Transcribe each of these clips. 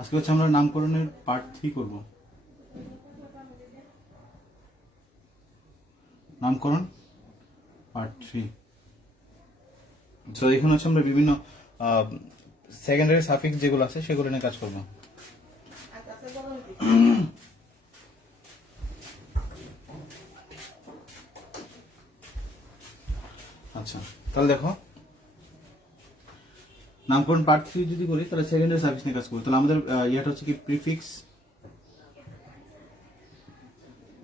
আজকে হচ্ছে আমরা নামকরণের পার্ট 3 করব। নামকরণ পার্ট 3। তো এখানে হচ্ছে আমরা বিভিন্ন সেকেন্ডারি সাফিক্স যেগুলো আছে সেগুলো নিয়ে কাজ করব। আচ্ছা, তাহলে দেখো নামকরণ পার্ট 3 যদি করি তাহলে সেকেন্ডারি সাফিক্স নিয়ে কাজ করব। তাহলে আমাদের ইয়াটা হচ্ছে কি প্রিফিক্স,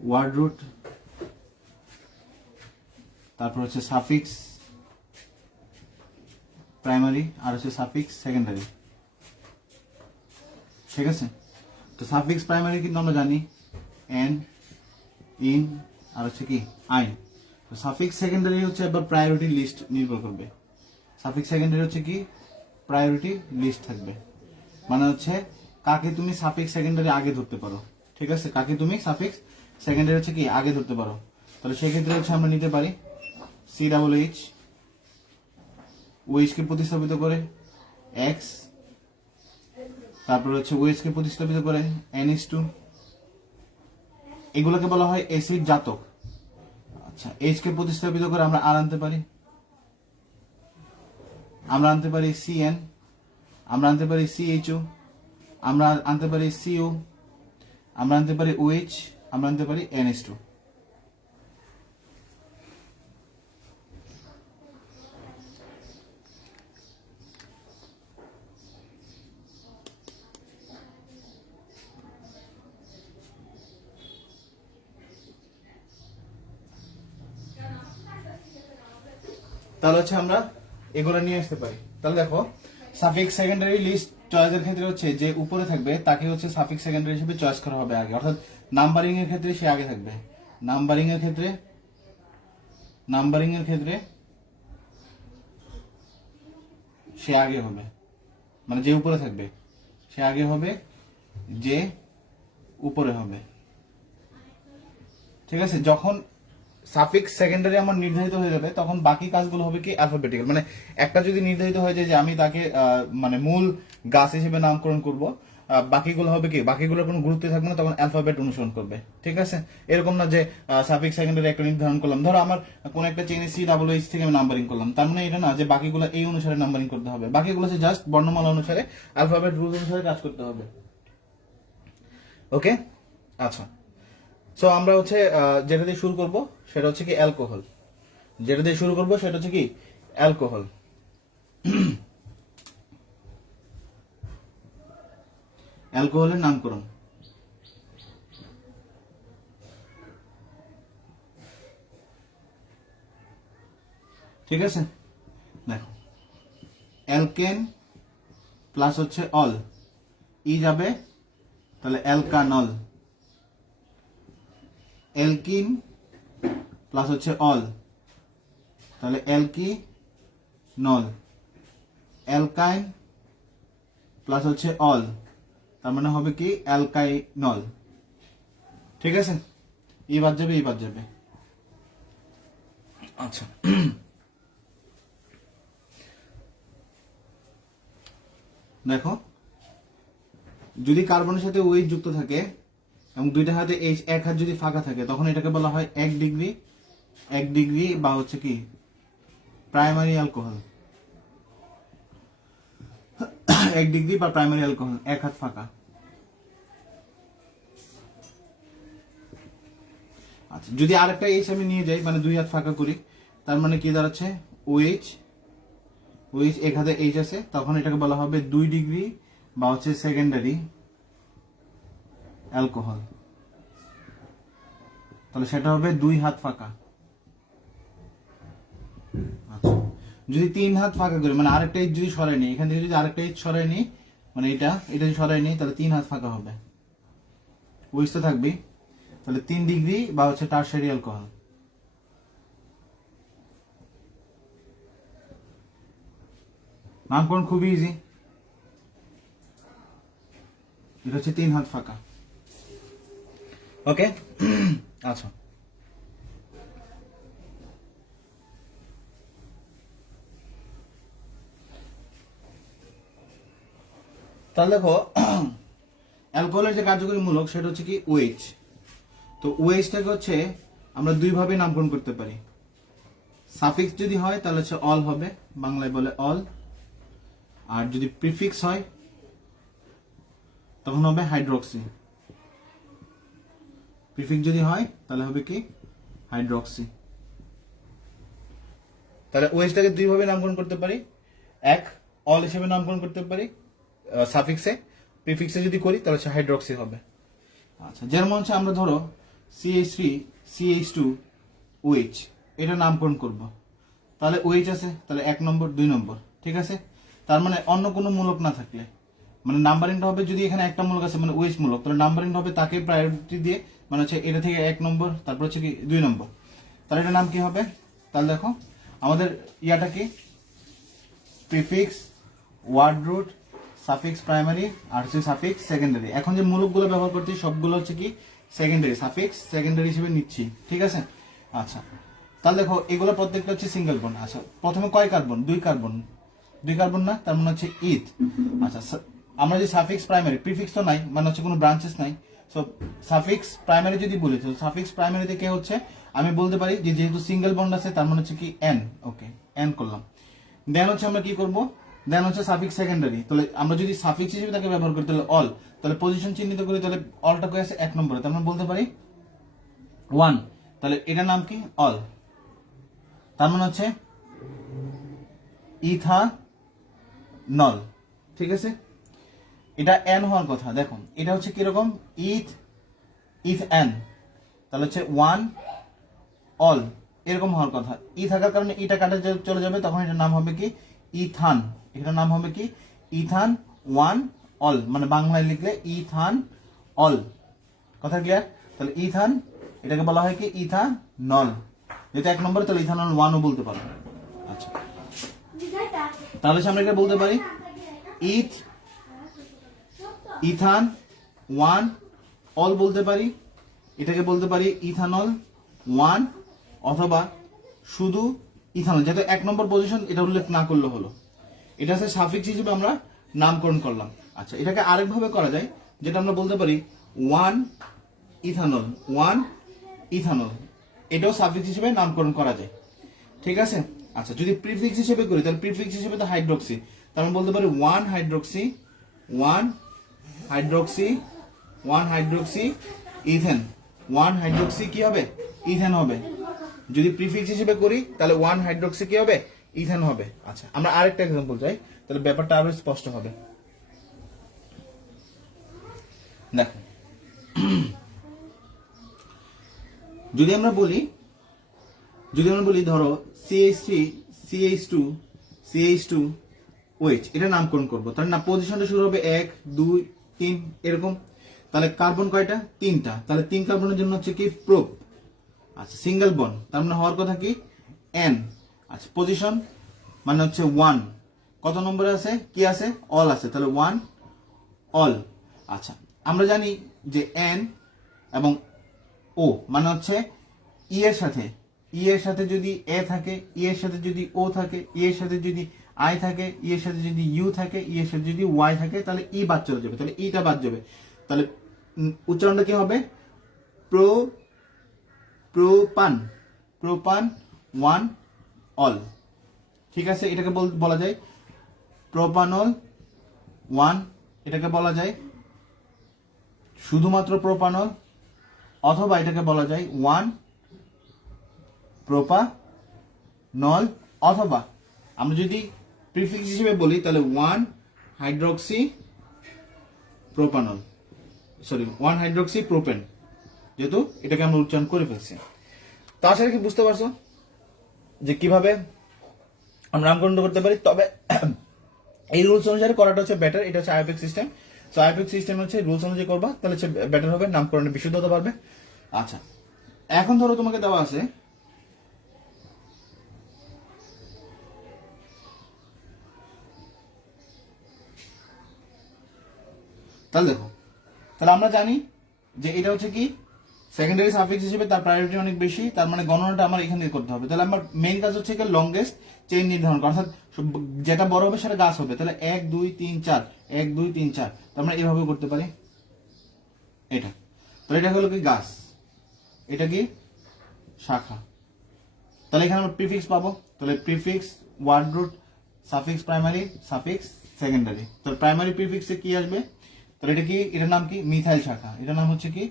ওয়ার্ড রুট, তারপর হচ্ছে সাফিক্স প্রাইমারি, আর হচ্ছে সাফিক্স সেকেন্ডারি। ঠিক আছে, তো সাফিক্স প্রাইমারি কিন্তু আমরা জানি এন, ইন, আর হচ্ছে কি আইন। তো সাফিক্স সেকেন্ডারি হচ্ছে এবার প্রায়োরিটি লিস্ট নির্ভর করবে। সাফিক্স সেকেন্ডারি হচ্ছে কি প্রায়োরিটি লিস্ট থাকবে, মানে হচ্ছে কাকে তুমি সাফিক্স সেকেন্ডারি আগে ধরতে পারো। ঠিক আছে, কাকে তুমি সাফিক্স সেকেন্ডারি হচ্ছে কি আগে ধরতে পারো। তাহলে সেক্ষেত্রে হচ্ছে আমরা নিতে পারি সি ডাবল এইচ, ওএইচ কে প্রতিস্থাপিত করে এক্স, তারপর হচ্ছে ওএইচ কে প্রতিস্থাপিত করে NH2। এগুলোকে বলা হয় অ্যাসিড জাতক। আচ্ছা, এইচ কে প্রতিস্থাপিত করে আমরা আর আনতে পারি, আমরা আনতে পারি CN, আমরা আনতে পারি CHO, আমরা আনতে পারি CO, আমরা আনতে পারি OH, আমরা আনতে পারি NH2। তাহলে হচ্ছে আমরা এগুলো নিয়ে আসতে পারি। তাহলে দেখো সাফিক্স সেকেন্ডারি লিস্ট চয়েসের ক্ষেত্রে হচ্ছে যে উপরে থাকবে তাকে হচ্ছে সাফিক্স সেকেন্ডারি হিসেবে চয়েস করা হবে আগে, অর্থাৎ নাম্বারিং এর ক্ষেত্রে সে আগে থাকবে। নাম্বারিং এর ক্ষেত্রে সে আগে হবে, মানে যে উপরে থাকবে সে আগে হবে, যে উপরে হবে। ঠিক আছে, যখন সাফিক্স সেকেন্ডারি আমার নির্ধারিত হয়ে যাবে তখন বাকি কাজগুলো হবে কি অ্যালফাবেটিক্যাল। মানে একটা যদি নির্ধারিত হয়ে যায় যে আমি তাকে মানে মূল গাছ হিসেবে নামকরণ করব, বাকিগুলো হবে কি বাকিগুলোর কোনো গুরুত্ব থাকবে না, তখন অ্যালফাবেট অনুসরণ করবে। ঠিক আছে, এরকম না যে সাফিক্স সেকেন্ডারি একটা নির্ধারণ করলাম, ধরো আমার কোন একটা চেইনে COOH থেকে আমি নাম্বারিং করলাম, তার মানে এটা না যে বাকিগুলো এই অনুসারে নাম্বারিং করতে হবে। বাকিগুলো হচ্ছে জাস্ট বর্ণমালা অনুসারে অ্যালফাবেট রুল অনুসারে কাজ করতে হবে। ওকে, আচ্ছা। সো আমরা হচ্ছে যেটা দিয়ে শুরু করব সেটা হচ্ছে কি অ্যালকোহল। যেটা দিয়ে শুরু করব সেটা হচ্ছে কি অ্যালকোহল। অ্যালকোহলের নামকরণ। ঠিক আছে, দেখো অ্যালকেন প্লাস হচ্ছে অল, ই যাবে তাহলে অ্যালকানল। অ্যালকিন প্লাস হচ্ছে অল তাহলে অ্যালকিনল। অ্যালকাইন প্লাস হচ্ছে অল তার মানে হবে কি অ্যালকাইনল। ঠিক আছে, ই বাদ যাবে, ই বাদ যাবে। আচ্ছা, দেখো যদি কার্বনের সাথে OH যুক্ত থাকে এবং দুইটা হাতে H, এক হাত যদি ফাঁকা থাকে তখন এটাকে বলা হয় 1 ডিগ্রি বা হচ্ছে কি প্রাইমারি অ্যালকোহল। 1 ডিগ্রি বা প্রাইমারি অ্যালকোহল, এক হাত ফাঁকা। আচ্ছা, যদি আরেকটা H আমি নিয়ে যাই মানে দুই হাত ফাঁকা করি, তার মানে কি দাঁড়াচ্ছে OH, এক হাতে H আছে, তখন এটাকে বলা হবে 2 ডিগ্রি বা হচ্ছে সেকেন্ডারি অ্যালকোহল। তাহলে সেটা হবে 2 হাত ফাঁকা। আচ্ছা, যদি 3 হাত ফাঁকা করি মানে আরেকটা H যদি সরাই নিই, এখান থেকে যদি আরেকটা H সরাই নিই মানে এটা যদি সরাই নিই তাহলে 3 হাত ফাঁকা হবে, OH তো থাকবেই। তাহলে 3 ডিগ্রি বা হচ্ছে টারশারি অ্যালকোহল। নামকরণ খুবই ইজি, এটা হচ্ছে 3 হাত ফাঁকা। ওকে, আচ্ছা তাহলে দেখো অ্যালকোহলের যে কার্যকরী মূলক সেটা হচ্ছে কি ওএইচ। তো ওএইচটাকে হচ্ছে আমরা দুই ভাবে নামকরণ করতে পারি। সাফিক্স যদি হয় তাহলে হচ্ছে অল হবে, বাংলায় বলে অল। আর যদি প্রিফিক্স হয় তখন হবে হাইড্রোক্সি। প্রিফিক্স যদি হয় তাহলে হবে কি হাইড্রোক্সি। তাহলে ওএইচটাকে দুই ভাবে নামকরণ করতে পারি, এক অল হিসেবে নামকরণ করতে পারি সাফিক্সে, প্রিফিক্সে যদি করি তাহলে হচ্ছে হাইড্রোক্সি হবে। আচ্ছা, যেমন হচ্ছে আমরা ধরো CH3 CH2 OH এটা নামকরণ করব, তাহলে OH আছে, তাহলে 1 নম্বর 2 নম্বর, ঠিক আছে। তার মানে অন্য কোনো মূলক না থাকলে মানে নাম্বারিংটা হবে, যদি এখানে একটা মূলক আছে মানে OH মূলক, তাহলে নাম্বারিং হবে তাকে প্রায়োরিটি দিয়ে, মানে হচ্ছে এটা থেকে 1 নম্বর, তারপর হচ্ছে কি 2 নম্বর, তাহলে এটার নাম কি হবে? তাহলে দেখো আমাদের ইয়াটা কি prefix, word root, suffix primary আর হচ্ছে সাফিক্স সেকেন্ডারি। এখন যে মূলকগুলো ব্যবহার করছি সবগুলো হচ্ছে কি সেকেন্ডারি, সাফিক্স সেকেন্ডারি হিসেবে নিচ্ছি, ঠিক আছে। আচ্ছা, তাহলে দেখো এগুলো প্রত্যেকটা হচ্ছে সিঙ্গেল বন্ড। আচ্ছা, প্রথমে কয় কার্বন? 2 কার্বন, 2 কার্বন না, তার মানে হচ্ছে ইথ। আচ্ছা, আমরা যে সাফিক্স প্রাইমারি, প্রিফিক্স তো নাই, মানে হচ্ছে কোনো ব্রাঞ্চেস নাই, সো সাফিক্স প্রাইমারি যদি বলি তো সাফিক্স প্রাইমারিতে কে হচ্ছে, আমি বলতে পারি যে যেহেতু সিঙ্গেল বন্ড আছে তার মানে হচ্ছে কি এন। ওকে, এন করলাম। দেন হচ্ছে আমরা কি করব, দেন হচ্ছে সাফিক্স সেকেন্ডারি। তাহলে আমরা যদি সাফিক্স হিসেবে তাকে ব্যবহার করি তাহলে অল, তাহলে পজিশন চিহ্নিত করি, তাহলে অলটা কই আছে? 1 নম্বরে, তার মানে বলতে পারি 1, তাহলে এটার নাম কি অল। তার মানে হচ্ছে ইথানল, ঠিক আছে। এটা এন হওয়ার কথা, দেখুন এটা হচ্ছে কিরকম ইথ এন, তাহলে হচ্ছে 1 অল এরকম হওয়ার কথা। ই থাকার কারণে ইটা কাটে চলে যাবে, তখন এটার নাম হবে কি ইথান। এটার নাম হবে কি ইথান 1 অল, মানে বাংলায় লিখলে ইথান অল। কথা ক্লিয়ার? তাহলে ইথান এটাকে বলা হয় কি ইথানল, যেটা 1 নম্বরে, তাহলে ইথানল 1ও বলতে পারো। আচ্ছা, তাহলে আমরা এটা বলতে পারি ইথান 1 অল বলতে পারি, এটাকে বলতে পারি ইথানল 1, অথবা শুধু ইথানল, যেটা 1 নম্বর পজিশন এটা উল্লেখ না করলে হলো। এটা হচ্ছে সাফিক্স হিসেবে আমরা নামকরণ করলাম। আচ্ছা, এটাকে আরেকভাবে করা যায়, যেটা আমরা বলতে পারি 1 ইথানল, 1 ইথানল, এটাও সাফিক্স হিসেবে নামকরণ করা যায়, ঠিক আছে। আচ্ছা, যদি প্রিফিক্স হিসেবে করি তাহলে প্রিফিক্স হিসেবে তো হাইড্রোক্সি, তার মানে বলতে পারি 1 hydroxy, 1 hydroxy, 1 hydroxy ethane, 1 hydroxy কি হবে? ইথেন হবে। যদি প্রিফিক্স হিসেবে করি তাহলে 1 হাইড্রোক্সি কি হবে? ইথেন হবে। আচ্ছা, আমরা আরেকটা एग्जांपल চাই, তাহলে ব্যাপারটা আরো স্পষ্ট হবে। দেখো, যদি আমরা বলি ধরো CH3 CH2 CH2 OH এটা নামকরণ করব, তাহলে না পজিশনটা শুরু হবে 1 2 3 এরকম, তাহলে কার্বন কয়টা? 3টা, তাহলে 3 কার্বনের জন্য হচ্ছে কি প্রোপ। আচ্ছা, সিঙ্গেল বন্ড, তার মানে হওয়ার কথা কি এন। আচ্ছা, পজিশন মানে হচ্ছে 1, কত নম্বরে আছে? কি আছে? অল আছে, তাহলে 1 অল। আচ্ছা, আমরা জানি যে এন এবং ও মানে হচ্ছে ই এর সাথে যদি এ থাকে, ই এর সাথে যদি ও থাকে, ই এর সাথে যদি আই থাকে, ই এর সাথে যদি ইউ থাকে, ই এর সাথে যদি ওয়াই থাকে, তাহলে ই বাদ চলে যাবে, তাহলে ইটা বাদ যাবে, তাহলে উচ্চারণটা কি হবে? প্রোপান 1 অল, ঠিক আছে। এটাকে বলা যায় প্রোপানল 1, এটাকে বলা যায় শুধুমাত্র প্রোপানল, অথবা এটাকে বলা যায় 1 প্রোপানল, অথবা আমরা যদি প্রিফিক্স হিসেবে বলি তাহলে 1 হাইড্রোক্সি প্রোপানল, 1 হাইড্রোক্সি প্রোপেন, যেহেতু এটাকে আমরা উচ্চারণ করে ফেলছি। তাছাড়া কি বুঝতে পারছো যে কিভাবে আমরা নামকরণ করতে পারি? তবে এই রুলস অনুসারে করাটা হচ্ছে বেটার, এটা হচ্ছে আইপিএক সিস্টেম। সো আইপিএক সিস্টেম হচ্ছে রুলস অনুযায়ী করবা, তাহলে হচ্ছে বেটার হবে, নামকরণে বিশুদ্ধতা পারবে। আচ্ছা, এখন ধরো তোমাকে দেওয়া আছে তাহলে দেখো, তাহলে আমরা জানি যে এটা হচ্ছে কি সেকেন্ডারি সাফিক্স হিসেবে তার প্রায়োরিটি অনেক বেশি, তার মানে গণনাটা আমার এখান থেকে করতে হবে। তাহলে আমার মেইন কাজ হচ্ছে কি লংগেস্ট চেইন নির্ধারণ করা, অর্থাৎ যেটা বড় হবে সেটা গাছ হবে। তাহলে 1 2 3 4, 1 2 3 4, তার মানে এভাবে করতে পারি। এটা, তাহলে এটা হলো কি গাছ, এটা কি শাখা। তাহলে এখানে আমরা প্রিফিক্স পাবো, তাহলে prefix word root suffix primary suffix secondary. তাহলে প্রাইমারি প্রিফিক্সে কি আসবে, তাহলে এটা কি, এটার নাম কি মিথাইল শাখা, এটার নাম হচ্ছে কি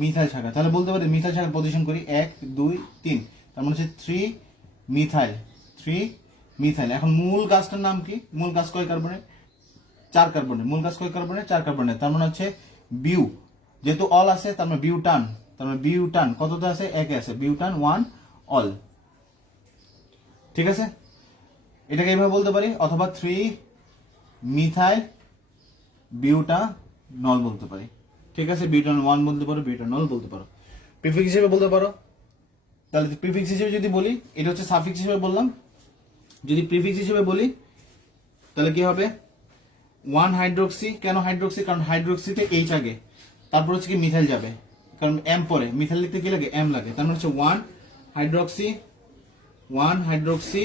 মিথাইল শাখা। তাহলে বলতে পারি মিথাইল শাখার পজিশন করি 1 2 3, তার মানে হচ্ছে 3 মিথাইল, 3 মিথাইল। এখন মূল গাছটার নাম কি, মূল গাছ কয় কার্বনে, 4 কার্বনে, মূল গাছ কয় কার্বনে, 4 কার্বনে, তার মানে হচ্ছে বিউ, যেহেতু অল আছে তার মানে বিউটান, তার মানে বিউটান কততে আছে, 1 এ আছে, বিউটান 1 অল। ঠিক আছে, এটাকে এইভাবে বলতে পারি, অথবা 3 মিথাইল বিউটানল বলতে পারি। ঠিক আছে, বিউটান 1 বলতে পারো, বিউটানল বলতে পারো, প্রিফিক্স হিসেবে বলতে পারো। তাহলে প্রিফিক্স হিসেবে যদি বলি, এটা হচ্ছে সাফিক্স হিসেবে বললাম, যদি প্রিফিক্স হিসেবে বলি তাহলে কি হবে 1 হাইড্রোক্সি, কেন হাইড্রোক্সি, কারণ হাইড্রোক্সিতে এইচ আগে, তারপর হচ্ছে কি মিথাইল যাবে, কারণ এম পরে, মিথাইল লিখতে কি লাগে, এম লাগে, তার মানে হচ্ছে 1 হাইড্রোক্সি, 1 হাইড্রোক্সি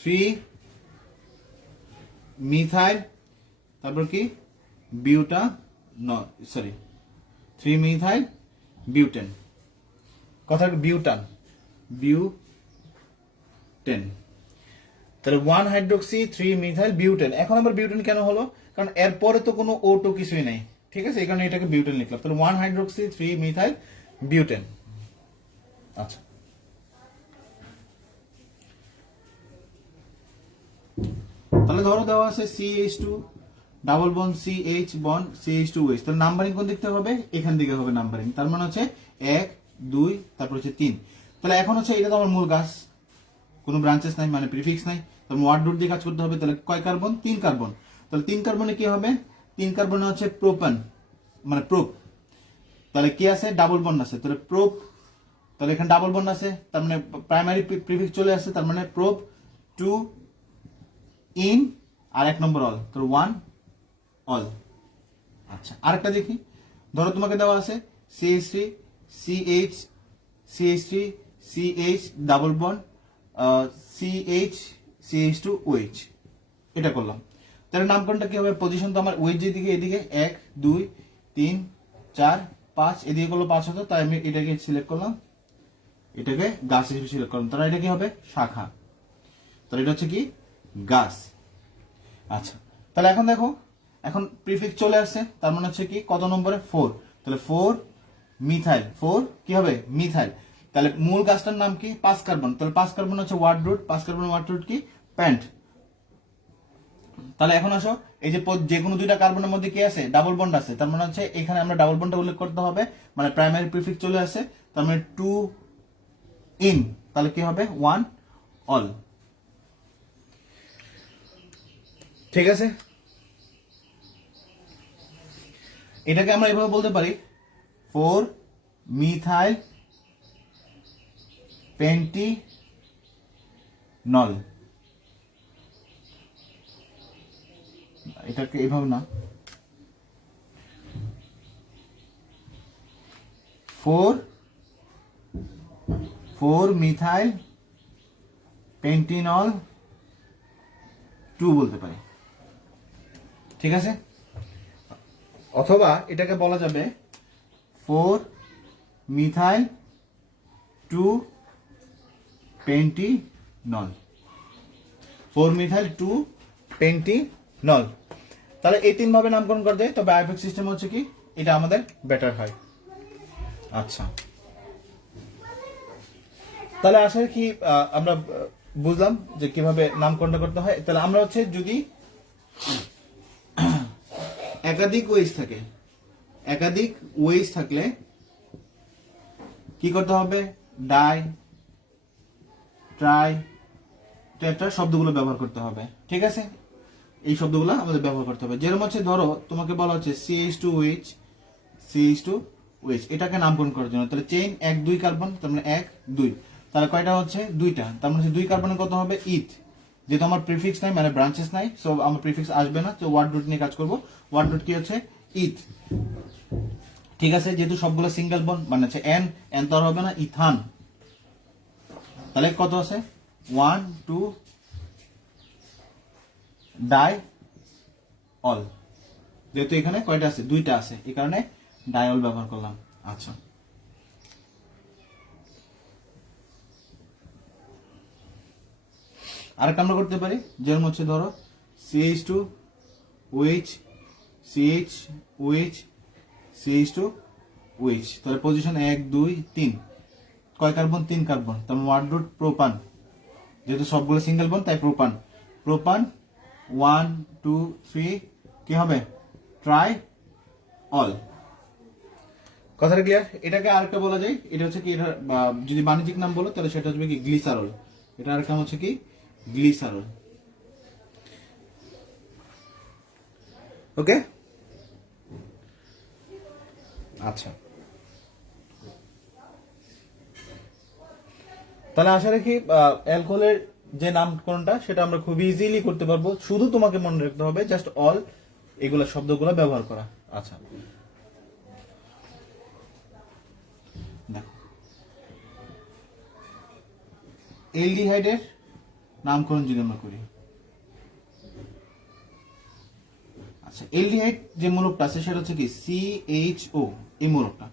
3 মিথাইল, তারপর কি বিউটা, সরি 3 মিথাইল বিউটেন, কথা বিউটান, বিউটেন। তাহলে 1 হাইড্রোক্সি 3 মিথাইল বিউটেন। এখন আবার বিউটেন কেন হলো, কারণ এর পরে তো কোনো O2 কিছুই নেই, ঠিক আছে, এই কারণে এটাকে বিউটেন লিখলাম। তাহলে 1 হাইড্রোক্সি 3 মিথাইল বিউটেন। আচ্ছা, তাহলে ধরো দেওয়া আছে CH2 double bond CH bond CH2OH, তাহলে নাম্বারিং কোন দিক থেকে হবে, এখান দিকে হবে নাম্বারিং, তার মানে হচ্ছে 1 2 তারপর হচ্ছে 3। তাহলে এখন হচ্ছে এটা তো আমার মূল গাছ, কোনো ব্রাঞ্চেস নাই মানে প্রিফিক্স নাই, তাহলে ওয়ার্ড রুট দিয়ে কাজ করতে হবে। তাহলে কয় কার্বন, 3 কার্বন, তাহলে 3 কার্বনে কি হবে, 3 কার্বনে হচ্ছে প্রোপান মানে প্রোপ, তাহলে কি আছে ডাবল বন্ড আছে, তাহলে প্রোপ, তাহলে এখানে ডাবল বন্ড আছে, তার মানে প্রাইমারি প্রিফিক্স চলে আসছে, তার মানে প্রোপ 2 ইন আর 1 নম্বর অল, তো 1 অল। আচ্ছা, আরেকটা দেখি, ধরো তোমাকে দেওয়া আছে CH3 CH CH3 CH double bond CH CH2OH, এটা করলাম। তাহলে নামকরণটা কি হবে, পজিশন তো আমার ওয়েজ যেদিকে, এদিকে 1 2 3 4 5, এদিকে করলো 5 হতো, তাই আমি এটাকে সিলেক্ট করলাম, এটাকে গাছ হিসেবে সিলেক্ট করলাম, তাহলে এটা কি হবে শাখা, তাহলে এটা হচ্ছে কি গাছ। আচ্ছা, তাহলে এখন দেখো, এখন প্রিফিক্স চলে আসছে, তার মানে হচ্ছে কি কত নম্বরে 4, তাহলে 4 মিথাইল, 4 কি হবে মিথাইল। তাহলে মূল গাছটার নাম কি 5 কার্বন, তাহলে 5 কার্বন হচ্ছে word root, 5 carbon word root কি প্যান্ট। তাহলে এখন আসো, এই যে যে কোনো দুইটা কার্বনের মধ্যে কি আছে, ডাবল বন্ড আছে, তার মানে হচ্ছে এখানে আমরা ডাবল বন্ডটা উল্লেখ করতে হবে, মানে প্রাইমারি প্রিফিক্স চলে আসে, তার মানে 2 ইন, তাহলে কি হবে 1 অল। ঠিক আছে, এটাকে আমরা এভাবে বলতে পারি 4 মিথাইল পেন্টিনল, এটাকে এভাবে না, 4 মিথাইল পেন্টিনল 2 বলতে পারি। ঠিক আছে, অথবা এটাকে বলা যাবে 4 মিথাইল 2 পেন্টিনল, 4 মিথাইল 2 পেন্টিনল। তাহলে এই 3 ভাবে নামকরণ করতে, তবে আইপিএক সিস্টেম হচ্ছে কি এটা আমাদের বেটার হয়। আচ্ছা, তাহলে আসলে কি আমরা বুঝলাম যে কিভাবে নামকরণ করতে হয়। তাহলে আমরা হচ্ছে যদি একাধিক ওয়েজ থাকে, একাধিক ওয়েজ থাকলে কি করতে হবে, ডাই ট্রাই টেট্রা শব্দগুলো ব্যবহার করতে হবে। ঠিক আছে, এই শব্দগুলো আমাদের ব্যবহার করতে হবে। যেরকম হচ্ছে ধরো তোমাকে বলা হচ্ছে CH2OH, CH2OH, এটাকে নামকরণ করার জন্য, তাহলে চেইন 1 2 কার্বন, তার মানে 1 2, তাহলে কয়টা হচ্ছে 2টা, তার মানে 2 কার্বনে কত হবে ইথ, যেহেতু আমার প্রিফিক্স নাই মানে ব্রাঞ্চেস নাই, সো আমার প্রিফিক্স আসবে না, তো ওয়ার্ড রুট নিয়ে কাজ করব। ওয়ার্ড রুট কি হচ্ছে ইথ। ঠিক আছে, যেহেতু সবগুলো সিঙ্গেল বন্ড মানে হচ্ছে এন, এন তো আর হবে না, ইথান, তাহলে কত আছে 1 2 ডাই অল, যেহেতু এখানে কয়টা আছে 2টা আছে, এই কারণে ডায়ল ব্যবহার করলাম। আচ্ছা, আরেকটা আমরা করতে পারি, যেমন হচ্ছে ধরো CH2 OH CH OH CH2 OH, তাহলে পজিশন 1 2 3, কয় কার্বন? 3 কার্বন। তারপর ওয়ার্ড রুট প্রোপান, যেহেতু সবগুলো সিঙ্গেল বন্ড তাই প্রোপান। প্রোপান 1 2 3 কি হবে? Try all. কথাটা ক্লিয়ার? এটাকে আরেকটা বলা যায়, এটা হচ্ছে কি, এটা যদি বাণিজ্যিক নাম বলো তাহলে সেটা হচ্ছে কি গ্লিসারল। এটা আরেকটা নাম হচ্ছে কি গ্লিসারল। ওকে, আচ্ছা, তাহলে আশা রাখি অ্যালকোহলের যে নামকরণটা সেটা আমরা খুব ইজিলি করতে পারবো। শুধু তোমাকে মনে রাখতে হবে জাস্ট অল এগুলা শব্দগুলো ব্যবহার করা। আচ্ছা, দেখো এলডিহাইডের নামকরণ যদি আমরা করি, আচ্ছা, এলডিহাইড যে মূলকটা আছে সেটা হচ্ছে কি CHO, এই মূলকটা।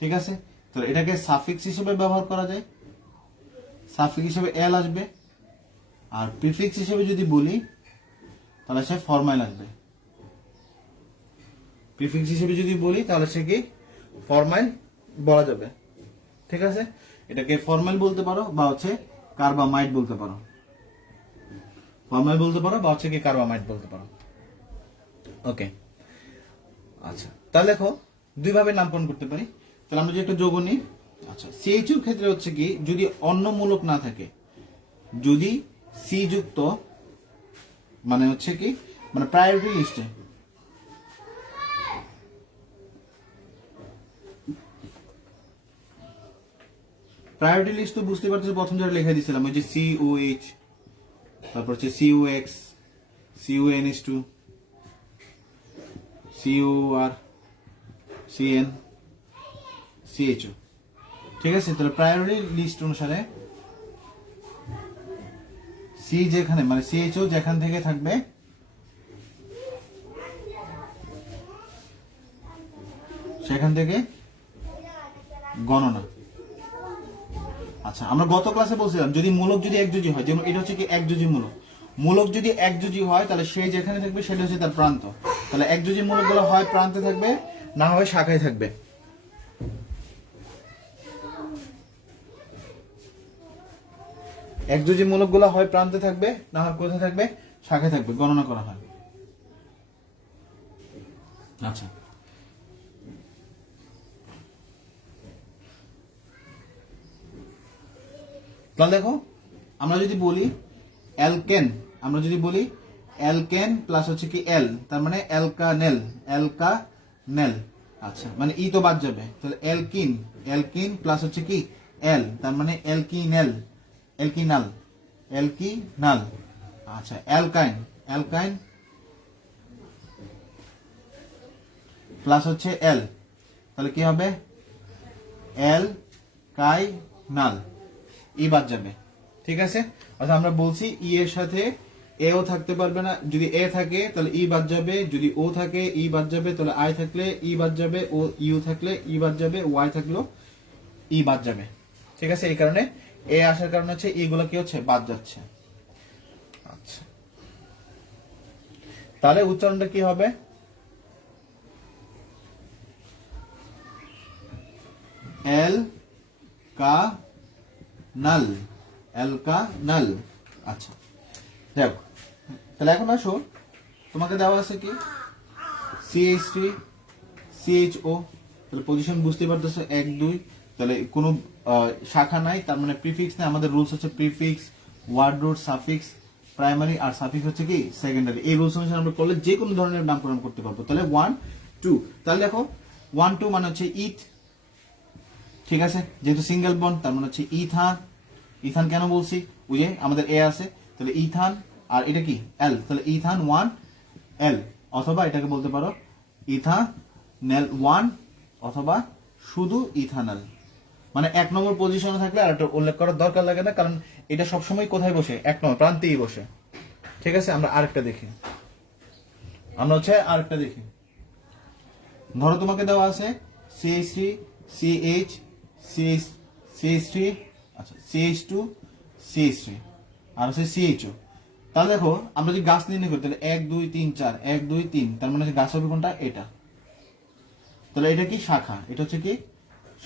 ঠিক আছে, তো এটাকে সাফিক্স হিসেবে ব্যবহার করা যায়, সাফিক্স হিসেবে এল আসবে, আর প্রিফিক্স হিসেবে যদি বলি তাহলে সে ফরমাইল আসবে। প্রিফিক্স হিসেবে যদি বলি তাহলে সে কি ফরমাইল বলা যাবে। ঠিক আছে, এটাকে ফরমাইল বলতে পারো বা হচ্ছে কার্বামাইড বলতে পারো, ফরমাইল বলতে পারো বা হচ্ছে কি কার্বামাইড বলতে পারো। ওকে, আচ্ছা, তাহলে দেখো দুইভাবে নামকরণ করতে পারি। তাহলে আমরা যদি একটা যৌগ নিই, আচ্ছা, CH2 এর ক্ষেত্রে হচ্ছে কি যদি অন্য মূলক না থাকে, যদি সি যুক্ত মানে হচ্ছে কি মানে প্রায়োরিটি লিস্টে, প্রায়োরিটি লিস্ট তো বুঝতে পারতেছি, প্রথম যেটা লিখে দিয়েছিলাম ওই যে COH, তারপর হচ্ছে COX CONH2 COR CN CHO। ঠিক আছে, তাহলে প্রায়োরিটি লিস্ট অনুসারে সি যেখানে মানে CHO যেখান থেকে থাকবে সেখান থেকে গণনা। আচ্ছা, আমরা গত ক্লাসে বলছিলাম যদি মূলক যদি একযোজি হয়, যেমন এটা হচ্ছে কি একযোজি মূলক, মূলক যদি একযোজি হয় তাহলে সে যেখানে থাকবে সেটা হচ্ছে তার প্রান্ত। তাহলে একযোজি মূলকগুলো হয় প্রান্তে থাকবে, না হয় শাখায় থাকবে। একযোজি মূলকগুলো হয় প্রান্তে থাকবে, না হয় কোথায় থাকবে? শাখায় থাকবে, গণনা করা হয়। আচ্ছা, তাহলে দেখো আমরা যদি বলি অ্যালকেন, আমরা যদি বলি অ্যালকেন প্লাস হচ্ছে কি এল, তার মানে অ্যালকানেল, অ্যালকানেল। আচ্ছা, মানে ই তো বাদ যাবে, তাহলে অ্যালকিন, অ্যালকিন প্লাস হচ্ছে কি এল, তার মানে অ্যালকিনেল, অ্যালকিনাল, অ্যালকিনাল। আচ্ছা, অ্যালকাইন, অ্যালকাইন প্লাস হচ্ছে এল, তাহলে কি হবে? অ্যালকাইনাল, ই বাদ যাবে। ঠিক আছে, অর্থাৎ আমরা বলছি ই এর সাথে এও থাকতে পারবে না, যদি এ থাকে তাহলে ই বাদ যাবে, যদি ও থাকে ই বাদ যাবে, তাহলে আই থাকলে ই বাদ যাবে, ও ইউ থাকলে ই বাদ যাবে, ওয়াই থাকলেও ই বাদ যাবে। ঠিক আছে, এই কারণে এ আসার কারণে হচ্ছে এইগুলো কি হচ্ছে বাদ যাচ্ছে। আচ্ছা, তাহলে উচ্চারণটা কি হবে? এল কা নাল, এলকা নাল। আচ্ছা, দেখো তাহলে এখন আসো, তোমাকে দেওয়া আছে কি CH3 CHO, তাহলে পজিশন বুঝতে পারতেছো 1 2, তাহলে কোনো শাখা নাই, তার মানে প্রিফিক্স নাই। আমাদের রুলস হচ্ছে prefix, word root, suffix primary, আর সাফিক্স হচ্ছে কি সেকেন্ডারি। এই রুলস অনুসারে আমরা করলে যে কোনো ধরনের নামকরণ করতে পারবো। তাহলে 1 2, তাহলে দেখো 1 2 মানে হচ্ছে ইথ। ঠিক আছে, যেহেতু সিঙ্গেল বন্ড তার মানে হচ্ছে ইথান। ইথান কেন বলছি? ওই যে আমাদের এ আছে, তাহলে ইথান, আর এটা কি এল, তাহলে ইথান 1 এল, অথবা এটাকে বলতে পারো ইথানেল 1, অথবা শুধু ইথানল। মানে 1 নম্বর পজিশনে থাকলে আর একটা উল্লেখ করার দরকার লাগে না, কারণ এটা সবসময় কোথায় বসে? 1 নম্বর প্রান্তেই বসে। ঠিক আছে, আমরা আরেকটা দেখি, আমরা হচ্ছে আরেকটা দেখি। ধরো তোমাকে দেওয়া আছে CH3 CH CH CH3 আচ্ছা CH2 CH3 আর হচ্ছে CHO। তাহলে দেখো আমরা যদি গাছ নির্ণয় করি তাহলে 1 2 3 4 1 2 3, তার মানে গাছ হবে কোনটা? এটা। তাহলে এটা কি? শাখা। এটা হচ্ছে কি?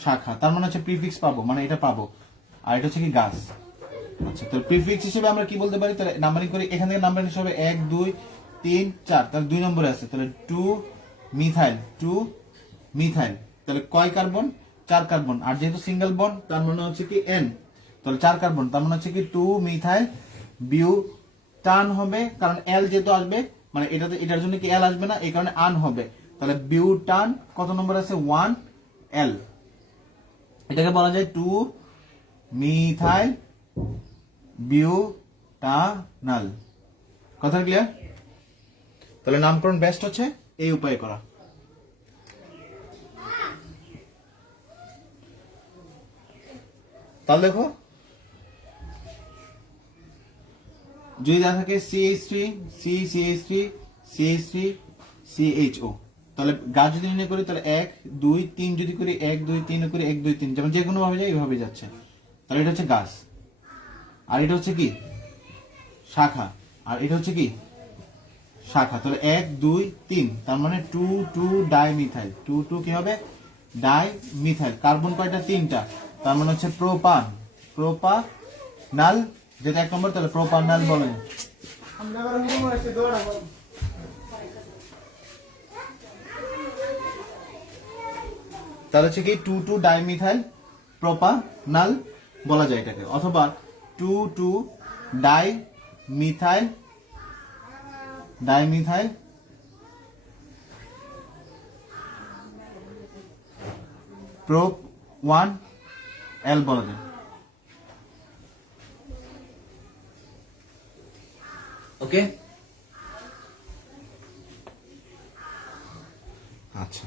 শাখা। তার মানে হচ্ছে প্রিফিক্স পাবো, মানে এটা পাবো। আর এটা হচ্ছে কি? গাছ। আচ্ছা, তাহলে প্রিফিক্স হিসেবে আমরা কি বলতে পারি? তাহলে নাম্বারিং করি, এখান থেকে নাম্বারিং হিসেবে 1 2 3 4, তাহলে 2 নম্বরে আছে, তাহলে 2 মিথাইল, 2 মিথাইল। তাহলে কয় কার্বন? 4 কার্বন। আর যেহেতু সিঙ্গেল বন্ড তার মানে হচ্ছে কি N, তাহলে 4 কার্বন, তার মানে হচ্ছে কি 2 মিথাইল বিউটান হবে, কারণ L যেহেতু আসবে, মানে এটাতে এটার জন্য কি L আসবে না, এই কারণে আন হবে। তাহলে বিউটান কত নম্বর আছে? 1 L। এটাকে বলা যায় 2 মিথাইল বিউটানাল। কথা ক্লিয়ার? তাহলে নামকরণ বেস্ট হচ্ছে এই উপায়ে করা। তাহলে দেখো, যদি দেখা থাকে CH3 CH3 CH3 CHO, তাহলে গাছ যদি নির্ণয় করি তাহলে 1 2 3 যদি করি, 1 2 3 করি, 1 2 3, যেমন যে কোনো ভাবে যায় এইভাবে যাচ্ছে। তাহলে এটা হচ্ছে গাছ, আর এটা হচ্ছে কি? শাখা। আর এটা হচ্ছে কি? শাখা। তাহলে 1 2 3, তার মানে 2 2 ডাইমিথাইল, 2 2 কি হবে? ডাইমিথাইল। কার্বন কয়টা? 3টা, তার মানে হচ্ছে প্রোপান, প্রোপানাল, যেটা 1 নম্বর, তাহলে প্রোপানাল বলে। তাহলে হচ্ছে কি 2 2 ডাইমিথাইল প্রোপানাল বলা যায় এটাকে, অথবা 2 2 ডাইমিথাইল ডাইমিথাইল প্রোপ 1 L বলা যায়। ওকে, আচ্ছা।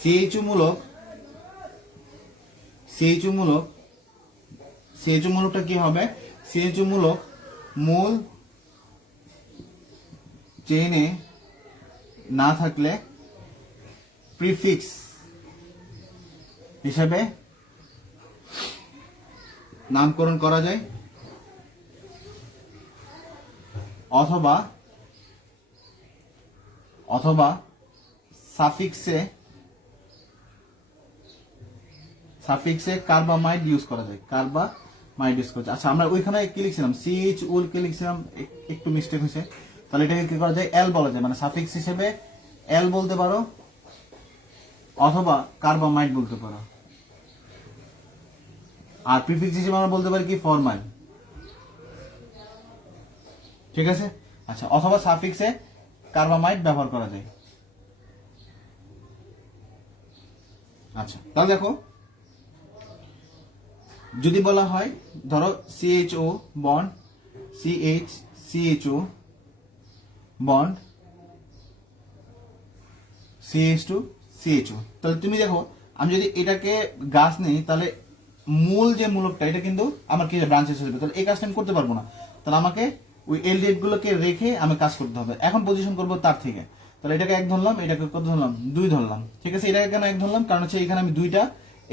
CHO মূলক, CHO মূলকটা কি হবে? CHO মূলক মূল চেইনে না থাকলে প্রিফিক্স হিসেবে নামকরণ করা যায়, অথবা অথবা সাফিক্সে কার্বামাইড ইউজ করা যায়, কার্বামাইড ইউজ করা যায়। আচ্ছা, আমরা ওইখানে কি লিখছিলাম? CHO কে লিখছিলাম, একটু মিস্টেক হয়েছে। তাহলে এটাকে কি করা যায়? L বলা যায়, মানে সাফিক্স হিসেবে L বলতে পারো, অথবা কার্বামাইড বলতে পারো। আর প্রিফিক্স হিসেবে আমরা বলতে পারি কি? ফরমাইল। ঠিক আছে? আচ্ছা, অথবা সাফিক্সে কার্বামাইড ব্যবহার করা যায়। আচ্ছা, তাহলে দেখো, যদি বলা হয় ধরো CHO bond CHO bond CH2 CHO, তাহলে তুমি দেখো, আমি যদি এটাকে গাছ নেই, তাহলে মূল যে মূলকটা এটা কিন্তু আমার কি ব্রাঞ্চেস হয়ে যাবে, তাহলে এই কাজটা আমি করতে পারবো না। তাহলে আমাকে ওই এলডিএফ গুলোকে রেখে আমি কাজ করতে হবে। এখন পজিশন করবো তার থেকে, তাহলে এটাকে 1 ধরলাম, এটাকে কত ধরলাম? 2 ধরলাম। ঠিক আছে, এটাকে কেন 1 ধরলাম? কারণ হচ্ছে এখানে আমি 2টা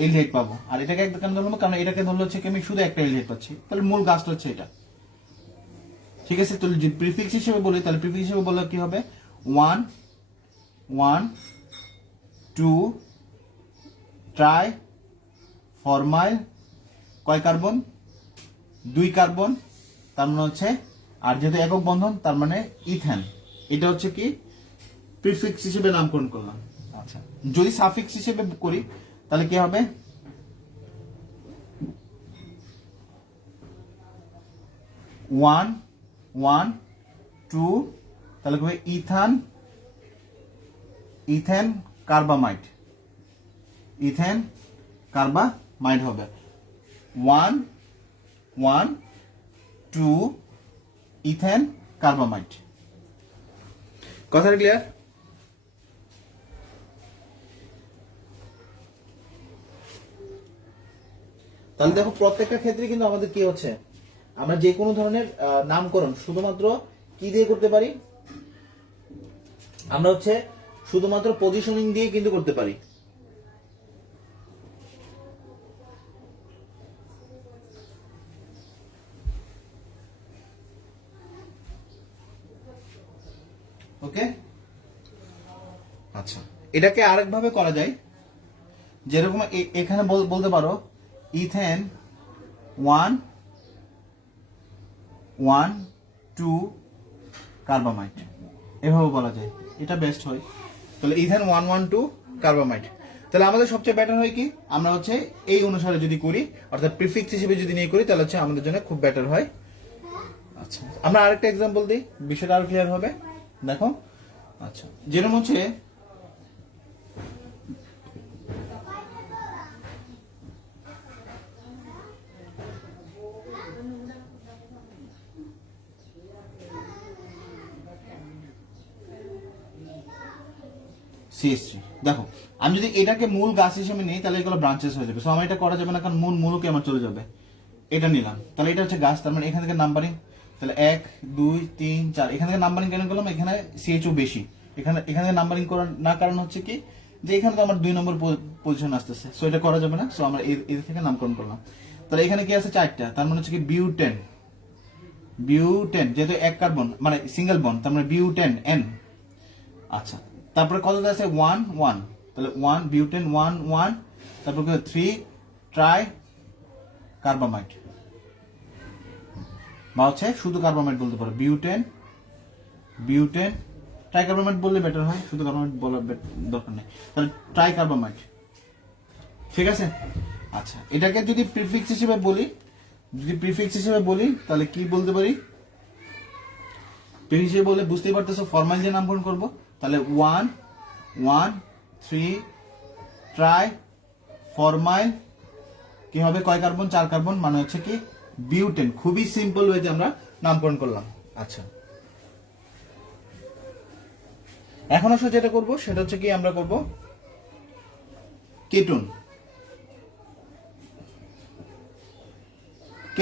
এলডিএফ পাবো। আর এটাকে 1 কেন ধরলাম? কারণ এটাকে ধরলে হচ্ছে কি আমি শুধু একটা এলডিএফ পাচ্ছি। তাহলে মূল গাছটা হচ্ছে এটা। ঠিক আছে, তাহলে যদি প্রিফিক্স হিসেবে বলি, তাহলে প্রিফিক্স হিসেবে বললে কি হবে? 1 1 2 ট্রাই ফরমাইল, কয় কার্বন? 2 কার্বন, তার মানে হচ্ছে, আর যেহেতু একক বন্ধন তার মানে ইথেন। এটা হচ্ছে কি? প্রিফিক্স হিসেবে নামকরণ করলাম। আচ্ছা, যদি সাফিক্স হিসেবে করি তাহলে কি হবে? 1 1 2, তাহলে কি হবে? ইথেন কার্বামাইড, ইথেন কার্বামাইড হবে। 1 1 2 ইথেন কার্বামাইড। কথাটা ক্লিয়ার? তাহলে দেখো, প্রত্যেকটা ক্ষেত্রে কিন্তু আমাদের কি হচ্ছে? আমরা যে কোনো ধরনের নামকরণ শুধুমাত্র কি দিয়ে করতে পারি, আমরা হচ্ছে শুধুমাত্র পজিশনিং দিয়ে কিন্তু করতে পারি। ওকে, আচ্ছা এটাকে আরেকভাবে করা যায়, যেরকম এখানে বলতে পারো ইথেন 1,1,2 কার্বামাইড, এভাবে বলা যায়, এটা বেস্ট হয়। তাহলে ইথেন 1,1,2 কার্বামাইড। তাহলে আমাদের সবচেয়ে বেটার হয় কি, আমরা হচ্ছে এই অনুসারে যদি করি, অর্থাৎ প্রিফিক্স হিসেবে যদি নিয়ে করি, তাহলে হচ্ছে আমাদের জন্য খুব বেটার হয়। আচ্ছা আমরা আরেকটা এক্সাম্পল দিই, বিষয়টা আরো ক্লিয়ার হবে। দেখো, আচ্ছা যেরকম হচ্ছে CH3, দেখো আমি যদি এটাকে মূল গাছ হিসেবে নিই তাহলে এগুলো ব্রাঞ্চেস হয়ে যাবে। সো আমার এটা করা যাবে না, কারণ মূলকে আমার চলে যাবে। এটা নিলাম, তাহলে এটা হচ্ছে গাছ, তার মানে এখান থেকে নাম্বারিং, তাহলে 1 2 3 4, এখান থেকে নাম্বারিং কেন করলাম, এখানে CHO বেশি, এখানে থেকে নাম্বারিং করার না কারণ হচ্ছে কি, যে এখানে তো আমার 2 নম্বর পজিশন আসতেছে, সো এটা করা যাবে না। সো আমরা এর থেকে নামকরণ করলাম। তাহলে এখানে কি আছে 4টা, তার মানে হচ্ছে কি বিউটেন, যেহেতু এক কার্বন মানে সিঙ্গেল বন্ড, তার মানে বিউটেন N। আচ্ছা তারপরে কত আছে 1 1, তাহলে 1 বিউটেন 1 1, তারপর 3 ট্রাই কার্বামাইড, বা হচ্ছে শুধু কার্বামাইড বলতে পারো, বিউটেন ট্রাই কার্বামাইড বললে বেটার হয়, শুধু কার্বামাইড বলার দরকার নেই। তাহলে ট্রাই কার্বামাইড, ঠিক আছে। আচ্ছা এটাকে যদি প্রিফিক্স হিসেবে বলি, তাহলে কি বলতে পারি, প্রিফিক্স হিসেবে বলে বুঝতেই পারতেছো, ফরমাইল দিয়ে নামকরণ করবো। তাহলে 1 1 3 ট্রাই ফরমাইল, কি হবে, কয় কার্বন, 4 কার্বন, মানে হচ্ছে কি বিউটেন। খুবই সিম্পল ওয়েতে আমরা নামকরণ করলাম। আচ্ছা এখন আসলে যেটা করব সেটা হচ্ছে কি, আমরা করব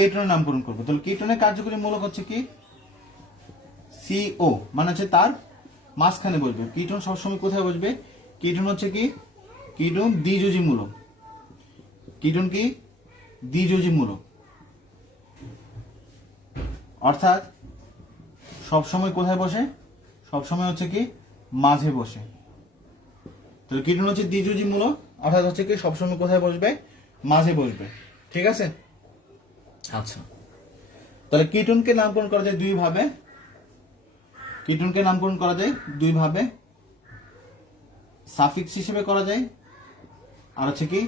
কেটনের নামকরণ করব। তাহলে কেটনের কার্যকরী মূলক হচ্ছে কি CO, মানে হচ্ছে তার মাঝখানে বসবে। কিটোন সবসময় কোথায় বসবে, কিটোন হচ্ছে কি, কিটোন দ্বিযোজী মূলক, কিটোন কি দ্বিযোজী মূলক, অর্থাৎ সবসময় কোথায় বসে, সবসময় হচ্ছে কি মাঝে বসে। তাহলে কিটোন হচ্ছে দ্বিযোজী মূলক, অর্থাৎ হচ্ছে কি সবসময় কোথায় বসবে, মাঝে বসবে, ঠিক আছে। আচ্ছা তাহলে কিটোনকে নামকরণ করা যায় দুই ভাবে, সাফিক্স হিসেবে করা যায়, আর হচ্ছে কি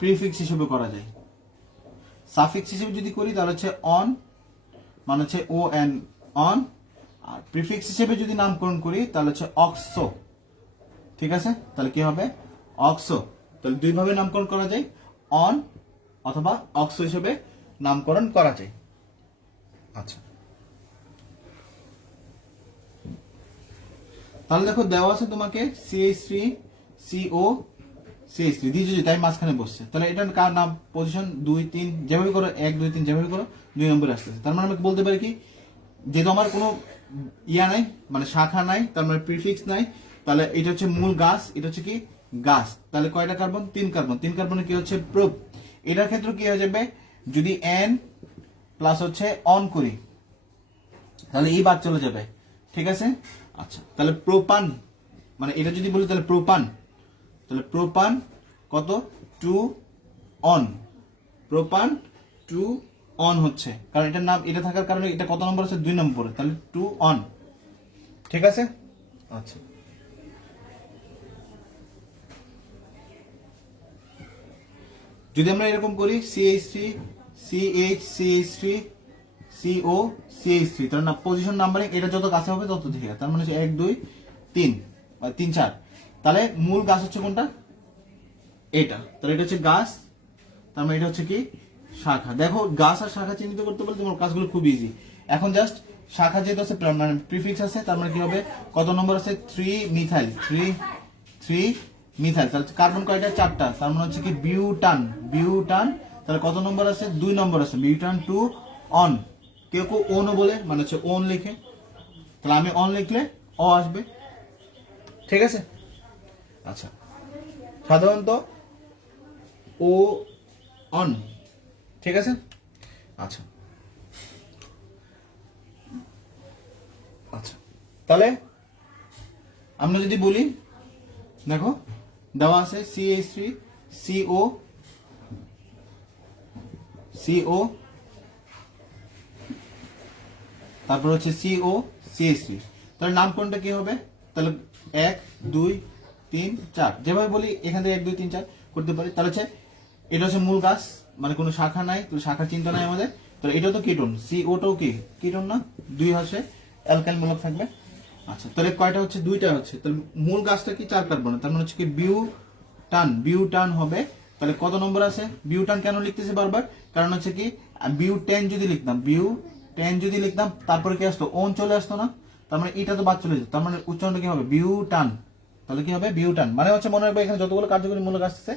প্রিফিক্স হিসেবে করা যায়। সাফিক্স হিসেবে যদি করি তাহলে হচ্ছে অন, মানে হচ্ছে ON অন, আর প্রিফিক্স হিসেবে যদি নামকরণ করি তাহলে হচ্ছে অক্সো, ঠিক আছে। তাহলে কি হবে, অক্সো। তাহলে দুই ভাবে নামকরণ করা যায়, অন অথবা অক্সো হিসেবে নামকরণ করা যায়। আচ্ছা তাহলে দেখো দেওয়া আছে তোমাকে CH3 CO CH3 দ্বিতীয়, তাই মাঝখানে বসছে। তাহলে এটার কার নাম, পজিশন 2 3 যেভাবে করো, 1 2 3 যেভাবে করো 2 নম্বরে আসতেছে। তার মানে আমি বলতে পারি কি, যেহেতু আমার কোনো ইয়া নাই, মানে শাখা নাই, তার মানে প্রিফিক্স নাই, তাহলে এটা হচ্ছে মূল গাছ, এটা হচ্ছে কি গাছ। তাহলে কয়টা কার্বন, 3 কার্বন, 3 কার্বনে কি হচ্ছে প্রোপ। এটার ক্ষেত্রে কি হয়ে যাবে, যদি N প্লাস হচ্ছে অন করি তাহলে এই বাদ চলে যাবে, ঠিক আছে। আচ্ছা তাহলে প্রোপান, মানে এটা যদি বলি তাহলে প্রোপান কত 2 অন, প্রোপান 2 অন হচ্ছে, কারণ এটার নাম এটা থাকার কারণে এটা কত নম্বর আছে, 2 নম্বরে, তাহলে 2 অন, ঠিক আছে। আচ্ছা যদি আমরা এরকম করি CH3 CH3 CO CH3, তার না পজিশন নাম্বারিং এটা যত কাছে হবে তত ঠিক আছে। তার মানে 1 2 3 3 4, তাহলে মূল গাছ হচ্ছে কোনটা, এটা। তাহলে এটা হচ্ছে গাছ, তার মানে এটা হচ্ছে কি শাখা। দেখো গাছ আর শাখা চিহ্নিত করতে পারলে তোমার কাজগুলো খুব ইজি। এখন জাস্ট শাখা যেহেতু আছে, মানে প্রিফিক্স আছে, তার মানে কি হবে, কত নম্বর আছে 3 মিথাইল, 3 মিথাইল, তাহলে কার্বন কয়টা, 4টা, তার মানে হচ্ছে কি বিউটান, তাহলে কত নম্বর আছে, 2 নম্বর আছে, বিউটান 2 অন, কেউ কেউ ওনও বলে, মানে হচ্ছে ওন লিখে, তাহলে আমি অন লিখলে অ আসবে, ঠিক আছে। আচ্ছা, সাধারণত ও অন, ঠিক আছে। আচ্ছা আচ্ছা, তাহলে আমরা যদি বলি, দেখো দেওয়া আছে CH3 CO CO, তারপর হচ্ছে CO CH3, তাহলে নামকরণটা কি হবে? তাহলে 1 2 3 4 যেভাবে বলি এখান থেকে 1 2 3 4 করতে পারি। তাহলে হচ্ছে এটা হচ্ছে মূল গাছ, মানে কোনো শাখা নাই, তো শাখার চিন্তা নাই আমাদের। তাহলে এটাও তো কিটোন, CO টাও কি কিটোন না, 2 হচ্ছে অ্যালকাইল মূলক থাকবে। আচ্ছা, তাহলে কয়টা হচ্ছে? 2টা হচ্ছে। তাহলে মূল গাছটা কি 4 কার্বনের, তার মানে হচ্ছে কি বিউটান হবে। তাহলে কত নম্বর আছে? বিউটান কেন লিখতেছে বারবার? কারণ হচ্ছে কি বিউ10 যদি লিখতাম তারপরে কি আসতো? ওন চলে আসতো না, তার মানে এটা তো বাদ চলে যেত, তার মানে উচ্চারণটা কি হবে? বিউটান। তাহলে কি হবে? বিউটান। মানে হচ্ছে মনে রাখবে এখানে যতগুলো কার্যকরী মূলক আসছে,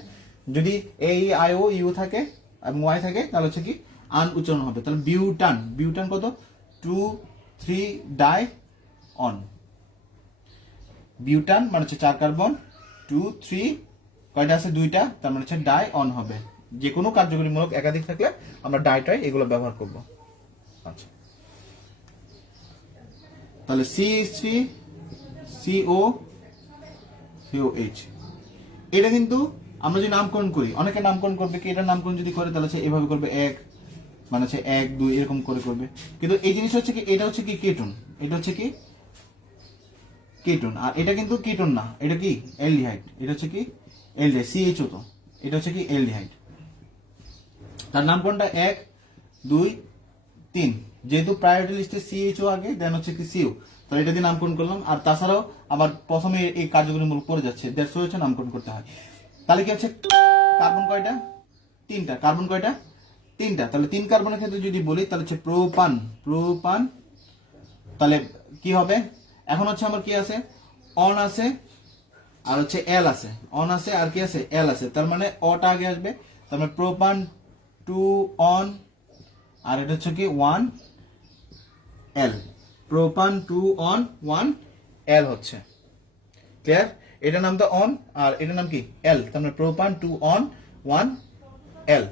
যদি AIOU থাকে এবং ওয়াই থাকে, তাহলে হচ্ছে কি আন উচ্চারণ হবে। তাহলে বিউটান কত? 2 3 ডাই অন। বিউটান মানে হচ্ছে 4 কার্বন, 2 3 কয়টা আছে? 2টা, তার মানে হচ্ছে ডাই অন হবে। যে কোনো কার্যকরী মূলক একাধিক থাকলে আমরা ডাইটাই এগুলো ব্যবহার করব। আচ্ছা, তাহলে CH3 CO COH, এটা কিন্তু আমরা যদি নামকরণ করি, অনেকে নামকরণ করবে কি, এটা নামকরণ যদি করে তাহলে হচ্ছে এভাবে করবে, 1 মানে হচ্ছে 1 2 এরকম করে করবে। কিন্তু এই জিনিস হচ্ছে কি, এটা হচ্ছে কি কেটন, এটা হচ্ছে কি কেটন, আর এটা কিন্তু কেটন না, এটা কি অ্যালডিহাইড, এটা হচ্ছে কি অ্যালডিহাইড, CHO, তো এটা হচ্ছে কি অ্যালডিহাইড। তার নামকরণটা 1 2 3, যেহেতু প্রায়োরিটি লিস্টে CHO আগে, দেন হচ্ছে কি CO, তো এটা দিয়ে নামকরণ করলাম। আর তাছাড়াও আবার প্রথমে এই কার্যকরী মূলক পড়ে যাচ্ছে, দ্যাটস ওয়াই হচ্ছে নামকরণ করতে হয়। তাহলে কি হচ্ছে কার্বন কয়টা? 3টা। কার্বন কয়টা? 3টা। তাহলে 3 কার্বনের ক্ষেত্রে যদি বলি তাহলে হচ্ছে প্রোপান, তাহলে কি হবে? এখন হচ্ছে আমার কি আছে? অন আছে আর হচ্ছে এল আছে, অন আছে আর কি আছে? এল আছে, তার মানে অটা আগে আসবে। তার মানে প্রোপান 2 অন, আর এটা হচ্ছে কি 1 এল, প্রোপান 2 অন 1 এল হচ্ছে, ক্লিয়ার? এটার নাম তো অন আর এটার নাম কি এল, তার মানে প্রোপান 2 অন 1 এল।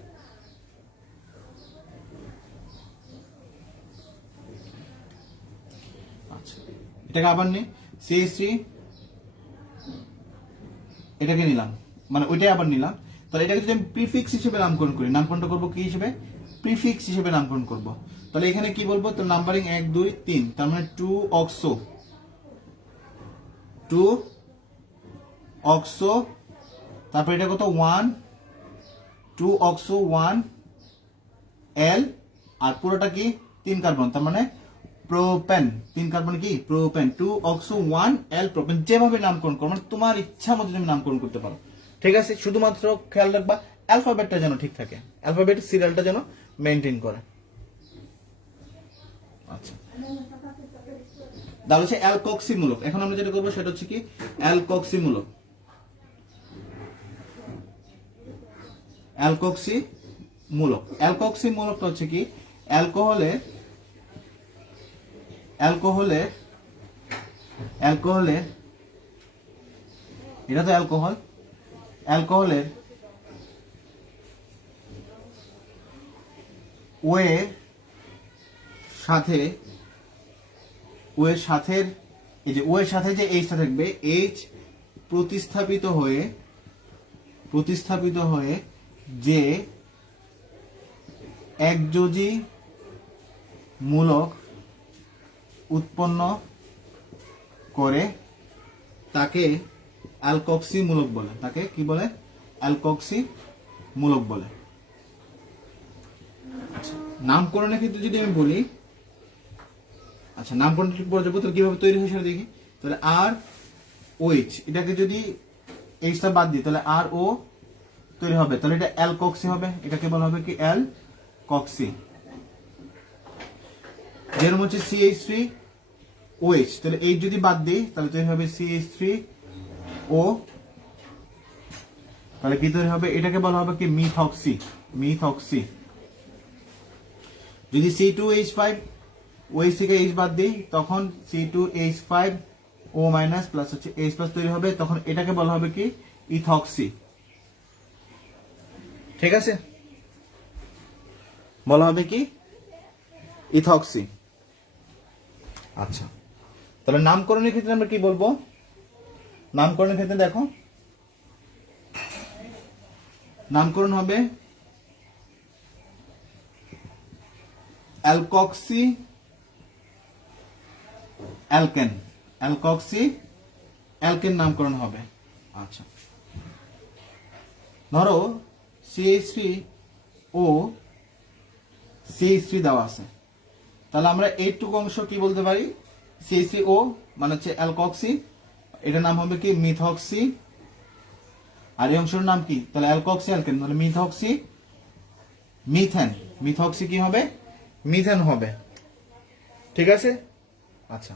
আচ্ছা, এটাকে আবার নে, CH3 এটাকে নিলাম, মানে ওইটাই আবার নিলাম। তাহলে এটাকে যদি আমি প্রিফিক্স হিসেবে নামকরণ করি, নামকরণটা করবো কি হিসেবে? প্রিফিক্স হিসেবে নামকরণ করব। তাহলে এখানে কি বলবো? তো নাম্বারিং 1 2 3, তার মানে 2 অক্সো, তারপর এটা কত? 1 2 অক্সো 1 এল, আর পুরোটা কি 3 কার্বন, তার মানে প্রোপেন, 3 কার্বন কি প্রোপেন, 2 অক্সো 1 এল প্রোপেন। যেভাবে নামকরণ করো, মানে তোমার ইচ্ছা মতো তুমি নামকরণ করতে পারো, ঠিক আছে। শুধুমাত্র খেয়াল রাখবা অ্যালফাবেটটা যেন ঠিক থাকে, অ্যালফাবেট সিরিয়ালটা যেন মেনটেন করে। আচ্ছা, তাহলে হচ্ছে অ্যালকক্সি মূলক। এখন আমরা যেটা করবো সেটা হচ্ছে কি অ্যালকক্সি মূলক। অ্যালকক্সি মূলকটা হচ্ছে কি অ্যালকোহলের এটা তো অ্যালকোহলের ওয়ের সাথে এই যে ওয়ের সাথে যে এইচটা থাকবে, এইচ প্রতিস্থাপিত হয়ে যে একযোজী মূলক উৎপন্ন করে তাকে অ্যালকক্সি মূলক বলে। তাকে কি বলে? অ্যালকক্সি মূলক বলে। আচ্ছা, নামকরণের ক্ষেত্রে যদি আমি বলি, আচ্ছা নামকরণ পরে যাবো, তাহলে কিভাবে তৈরি হয় সেটা দেখি। তাহলে আর ওইচ, এটাকে যদি এইচটা বাদ দিই তাহলে আর ও তৈরি হবে, তাহলে এটা অ্যালকক্সি হবে। এটাকে বলা হবে কি অ্যালকক্সি। যেরকম হচ্ছে CH3OH, তাহলে এইচ যদি বাদ দিই তাহলে তৈরি হবে CH3O, তাহলে কি তৈরি হবে? এটাকে বলা হবে কি মিথক্সি। যদি C2H5 ওএইচ থেকে এইচ বাদ দিই, তখন C2H5O মাইনাস প্লাস হচ্ছে H প্লাস তৈরি হবে, তখন এটাকে বলা হবে কি ইথক্সি। ঠিক আছে, বলা হবে কি ইথক্সি। আচ্ছা, তাহলে নামকরণের ক্ষেত্রে আমরা কি বলবো? নামকরণের ক্ষেত্রে দেখো, নামকরণ হবে অ্যালকক্সি অ্যালকেন, অ্যালকক্সি অ্যালকেন নামকরণ হবে। আচ্ছা, ধরো CH3O CH3 দেওয়া আছে, তাহলে আমরা এইটুকু অংশ কি বলতে পারি? CH3O মানে হচ্ছে অ্যালকক্সি, এটার নাম হবে কি মিথক্সি, আর এই অংশের নাম কি? তাহলে অ্যালকক্সি অ্যালকেন, তাহলে মিথক্সি মিথেন, মিথক্সি কি হবে? মিথেন হবে। ঠিক আছে, আচ্ছা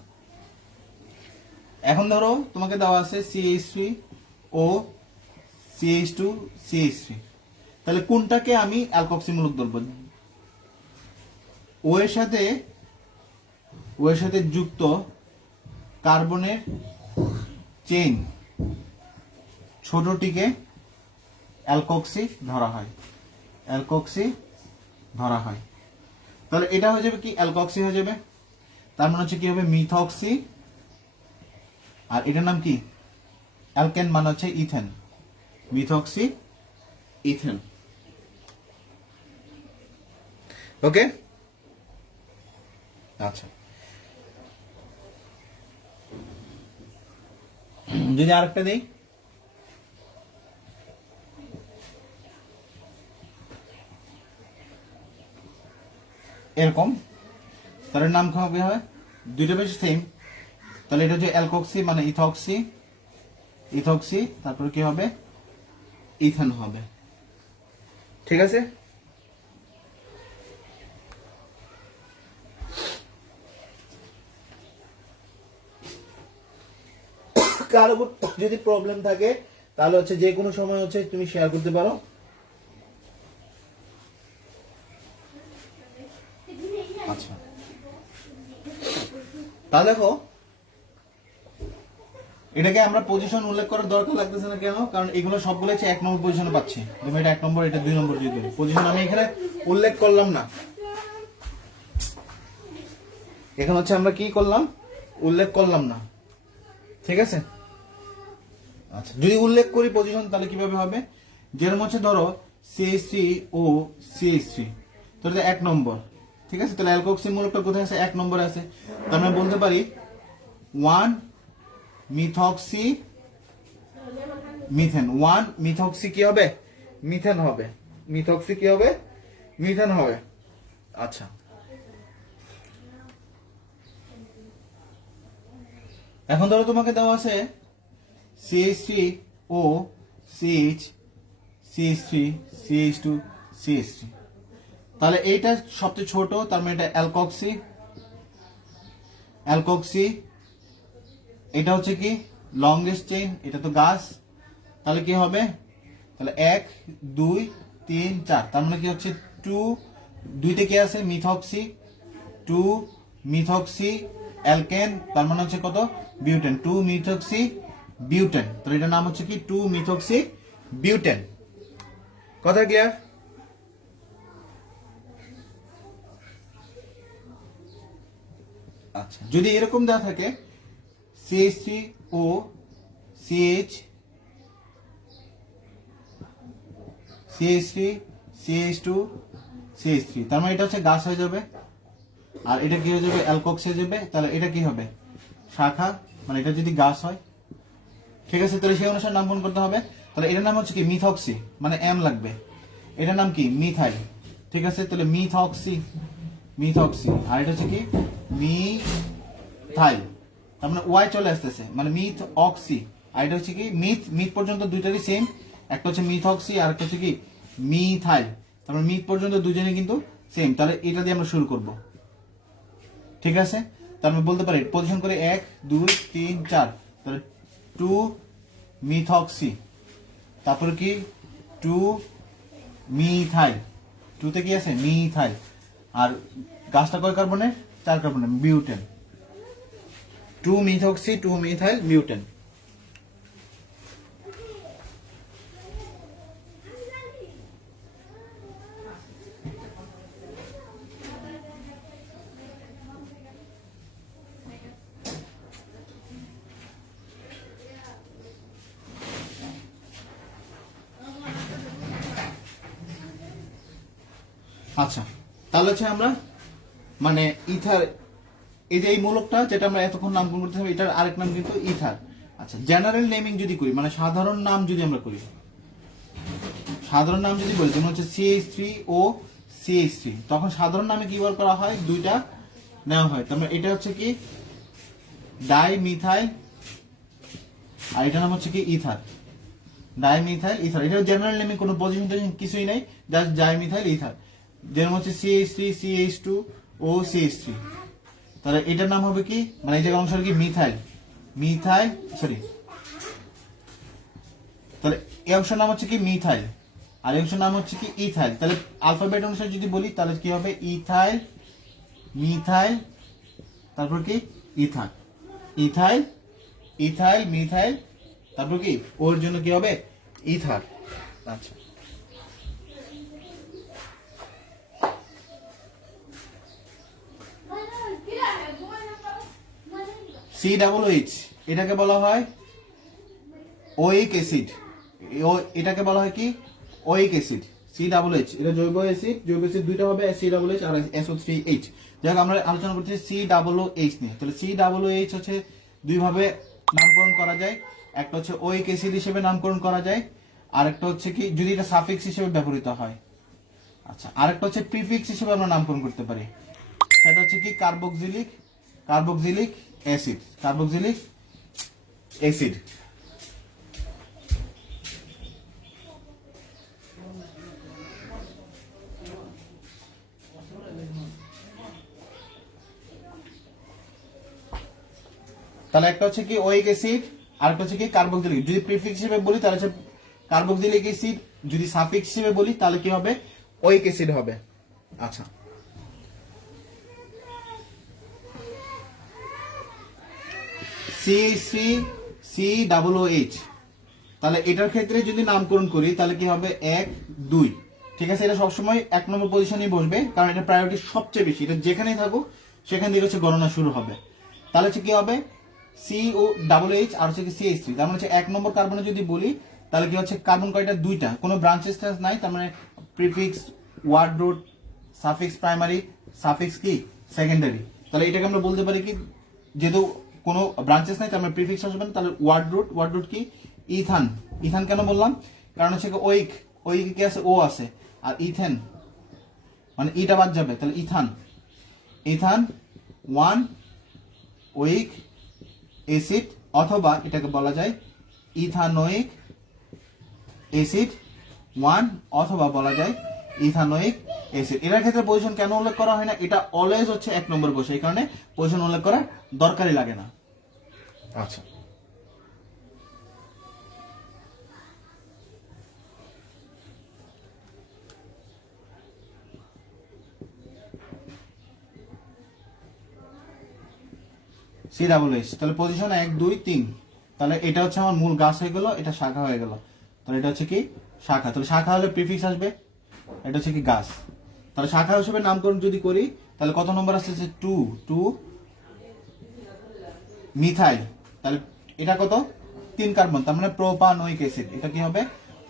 এখন ধরো তোমাকে দেওয়া আছে CH3O CH2 CH3, তাহলে কোনটাকে আমি অ্যালকক্সি মূলক ধরবো? ও এর সাথে যুক্ত কার্বনের চেইন ছোটটিকে অ্যালকক্সি ধরা হয়, অ্যালকক্সি ধরা হয়। তাহলে এটা হয়ে যাবে কি অ্যালকক্সি হয়ে যাবে, তার মানে হচ্ছে কি হবে মিথক্সি, আর এটার নাম কি অ্যালকেন মানে হচ্ছে ইথেন, মিথক্সি ইথেন। ওকে, আচ্ছা যদি আরেকটা দেই, এরকম, তাহলে নাম কি হবে? দুইটা বেশি সেম, তাহলে এটা হচ্ছে অ্যালকক্সি মানে ইথক্সি, ইথক্সি তারপরে কি হবে? ইথেন হবে। ঠিক আছে, কারো যদি প্রবলেম থাকে তাহলে হচ্ছে যে কোনো সময় হচ্ছে তুমি শেয়ার করতে পারো। আচ্ছা, তা দেখো এটাকে আমরা পজিশন উল্লেখ করার দরকার লাগতেছে না কেন? কারণ এগুলো সবগুলো হচ্ছে 1 নম্বর পজিশনে পাচ্ছি। তুমি এটা 1 নম্বর, এটা 2 নম্বর, যদি পজিশন আমি এখানে উল্লেখ করলাম না, এখানে হচ্ছে আমরা কি করলাম? উল্লেখ করলাম না। ঠিক আছে, আচ্ছা যদি উল্লেখ করি পজিশন তাহলে কিভাবে হবে? যেরকম হচ্ছে ধরো CH3O CH3, তাহলে 1 নম্বর। ঠিক আছে, তাহলে অ্যালকক্সি মূলকটা কোথায় আছে? 1 নম্বরে আছে। তার মানে বলতে পারি 1 মিথক্সি মিথেন, 1 মিথক্সি কি হবে? মিথেন হবে, মিথক্সি কি হবে? মিথেন হবে। আচ্ছা, এখন ধরো তোমাকে দেওয়া আছে CH3O CH CH3 CH2 CH3, তাহলে এইটা সবচেয়ে ছোট, তার মানে এটা অ্যালকক্সি, অ্যালকক্সি এটা হচ্ছে কি লংগেস্ট চেইন, এটা তো গাছ, তাহলে কি হবে? তাহলে 1 2 3 4, তার মানে কি হচ্ছে 2, দুইটা কি আছে? মিথক্সি, 2 মিথক্সি অ্যালকেন, তার মানে হচ্ছে কত? বিউটেন, 2 মিথক্সি বিউটেন, তাহলে এটার নাম হচ্ছে কি 2 মিথক্সি বিউটেন। কথা ক্লিয়ার? আচ্ছা, যদি এরকম দেওয়া থাকে CH3O CH3 CH2 CH3, তার মানে এটা হচ্ছে গাছ হয়ে যাবে, আর এটা কি হয়ে যাবে? অ্যালকক্স হয়ে যাবে। তাহলে এটা কি হবে? শাখা, মানে এটা যদি গাছ হয়। ঠিক আছে, তাহলে সেই অনুসারে নামকরণ করতে হবে। তাহলে এটার নাম হচ্ছে কি মিথক্সি, মানে এম লাগবে, এটার নাম কি মিথাইল। ঠিক আছে, তাহলে মিথক্সি, মিথক্সি, আর এটা হচ্ছে কি মিথাইল, তার মানে ওয়াই চলে আসতেছে, মানে মিথ অক্সি, আর এটা হচ্ছে কি মিথ, মিথ পর্যন্ত দুইটারই সেম, একটা হচ্ছে মিথক্সি আর একটা হচ্ছে কি মিথাইল, তারপরে মিথ পর্যন্ত দুজনে কিন্তু সেম। তাহলে এটা দিয়ে আমরা শুরু করব। ঠিক আছে, তার মানে বলতে পারি পজিশন করে 1 2 3 4, তাহলে 2 মিথক্সি, তারপরে কি 2 মিথাইল, 2 তে কি আছে? মিথাইল, আর গাছটা কয় কার্বনের? 4 কার্বনের, বিউটেন। 2 methoxy 2 methyl butane. আচ্ছা, তাহলে হচ্ছে আমরা মানে ইথার, এই যে এই মূলকটা যেটা আমরা এতক্ষণ নামকরণ করতে হবে, এটার আরেক নাম কিন্তু ইথার। আচ্ছা, জেনারেল নেমিং যদি করি, মানে সাধারণ নাম যদি আমরা করি, সাধারণ নাম যদি বলি, যেমন হচ্ছে CH3 ও CH3, তখন সাধারণ নামে কি ব্যবহার করা হয়? দুইটা নেওয়া হয়। তার মানে এটা হচ্ছে কি ডাই মিথাইল, আর এটার নাম হচ্ছে কি ইথার, ডাই মিথাইল ইথার। এটা জেনারেল নেমিং, কোনো পজিশন কিছুই নাই, জাস্ট ডাই মিথাইল ইথার। যেমন হচ্ছে CH3 CH2 ও CH3, তাহলে এটার নাম হবে কি, মানে এই জায়গার অংশ কি মিথাইল, মিথাইল সরি, তাহলে এই অংশের নাম হচ্ছে কি মিথাইল, আর এই অংশের নাম হচ্ছে কি ইথাইল। তাহলে আলফাবেট অনুসারে যদি বলি তাহলে কি হবে? ইথাইল, মিথাইল, তারপর কি ইথার, ইথাইল, ইথাইল, মিথাইল, তারপর কি ওর জন্য কি হবে? ইথার। আচ্ছা, COOH এটাকে বলা হয় ওইক অ্যাসিড, এটাকে বলা হয় কি ওইক অ্যাসিড। COOH এটা জৈব অ্যাসিড, জৈব অ্যাসিড দুইটা হবে, COOH আর SO3H। যাই হোক, আমরা আলোচনা করছি COOH নিয়ে। তাহলে COOH হচ্ছে দুই ভাবে নামকরণ করা যায়, একটা হচ্ছে ওইক অ্যাসিড হিসেবে নামকরণ করা যায়, আর একটা হচ্ছে কি যদি এটা সাফিক্স হিসেবে ব্যবহৃত হয়। আচ্ছা, আরেকটা হচ্ছে প্রিফিক্স হিসেবে আমরা নামকরণ করতে পারি, সেটা হচ্ছে কি carboxylic, carboxylic acid, carboxylic acid. তাহলে একটা হচ্ছে কি ওইক অ্যাসিড, আর একটা হচ্ছে কি কার্বক্সিলিক। যদি প্রিফিক্স হিসেবে বলি তাহলে হচ্ছে কার্বক্সিলিক অ্যাসিড, যদি সাফিক্স হিসেবে বলি তাহলে কি হবে? ওইক অ্যাসিড হবে। আচ্ছা, CH3COOH, তাহলে এটার ক্ষেত্রে যদি নামকরণ করি তাহলে কি হবে? 1 2, ঠিক আছে। এটা সবসময় 1 নম্বর পজিশনেই বসবে, কারণ এটা প্রায়োরিটি সবচেয়ে বেশি, এটা যেখানেই থাকুক সেখান থেকে হচ্ছে গণনা শুরু হবে। তাহলে হচ্ছে কি হবে? COOH আর হচ্ছে কি CH3, তার মানে হচ্ছে 1 নম্বর কার্বনে যদি বলি তাহলে কি হচ্ছে কার্বন কয়টা? দুইটা, কোনো ব্রাঞ্চেস নাই, তার মানে prefix, word root, suffix primary, suffix কি সেকেন্ডারি। তাহলে এটাকে আমরা বলতে পারি কি, যেহেতু কোনো ব্রাঞ্চেস নাই তার মানে প্রিফিক্স আসবে না, তাহলে ওয়ার্ড রুট, ওয়ার্ড রুট কি ইথান। ইথান কেন বললাম? কারণ হচ্ছে ওইক, ওইক কি আছে? ও আছে, আর ইথেন মানে ইটা বাদ যাবে, তাহলে ইথান, ইথান 1 ওইক অ্যাসিড, অথবা এটাকে বলা যায় ইথানোইক অ্যাসিড 1, অথবা বলা যায় ইথানোইক অ্যাসিড। এটার ক্ষেত্রে পজিশন কেন উল্লেখ করা হয় না? এটা অলওয়েজ হচ্ছে 1 নম্বর বসে, এই কারণে পজিশন উল্লেখ করার দরকারই লাগে না। আচ্ছা, COOH, তাহলে পজিশন 1 2 3, তাহলে এটা হচ্ছে আমার মূল গাছ হয়ে গেল, এটা শাখা হয়ে গেল, তাহলে এটা হচ্ছে কি শাখা। তাহলে শাখা হলে প্রিফিক্স আসবে, এটা হচ্ছে কি গাছ। তাহলে শাখা হিসেবে নামকরণ যদি করি তাহলে কত নম্বর আসছে? 2 2 মিথাইল, তাহলে এটা কত? 3 কার্বন, তার মানে প্রোপানোইক অ্যাসিড। এটা কি হবে?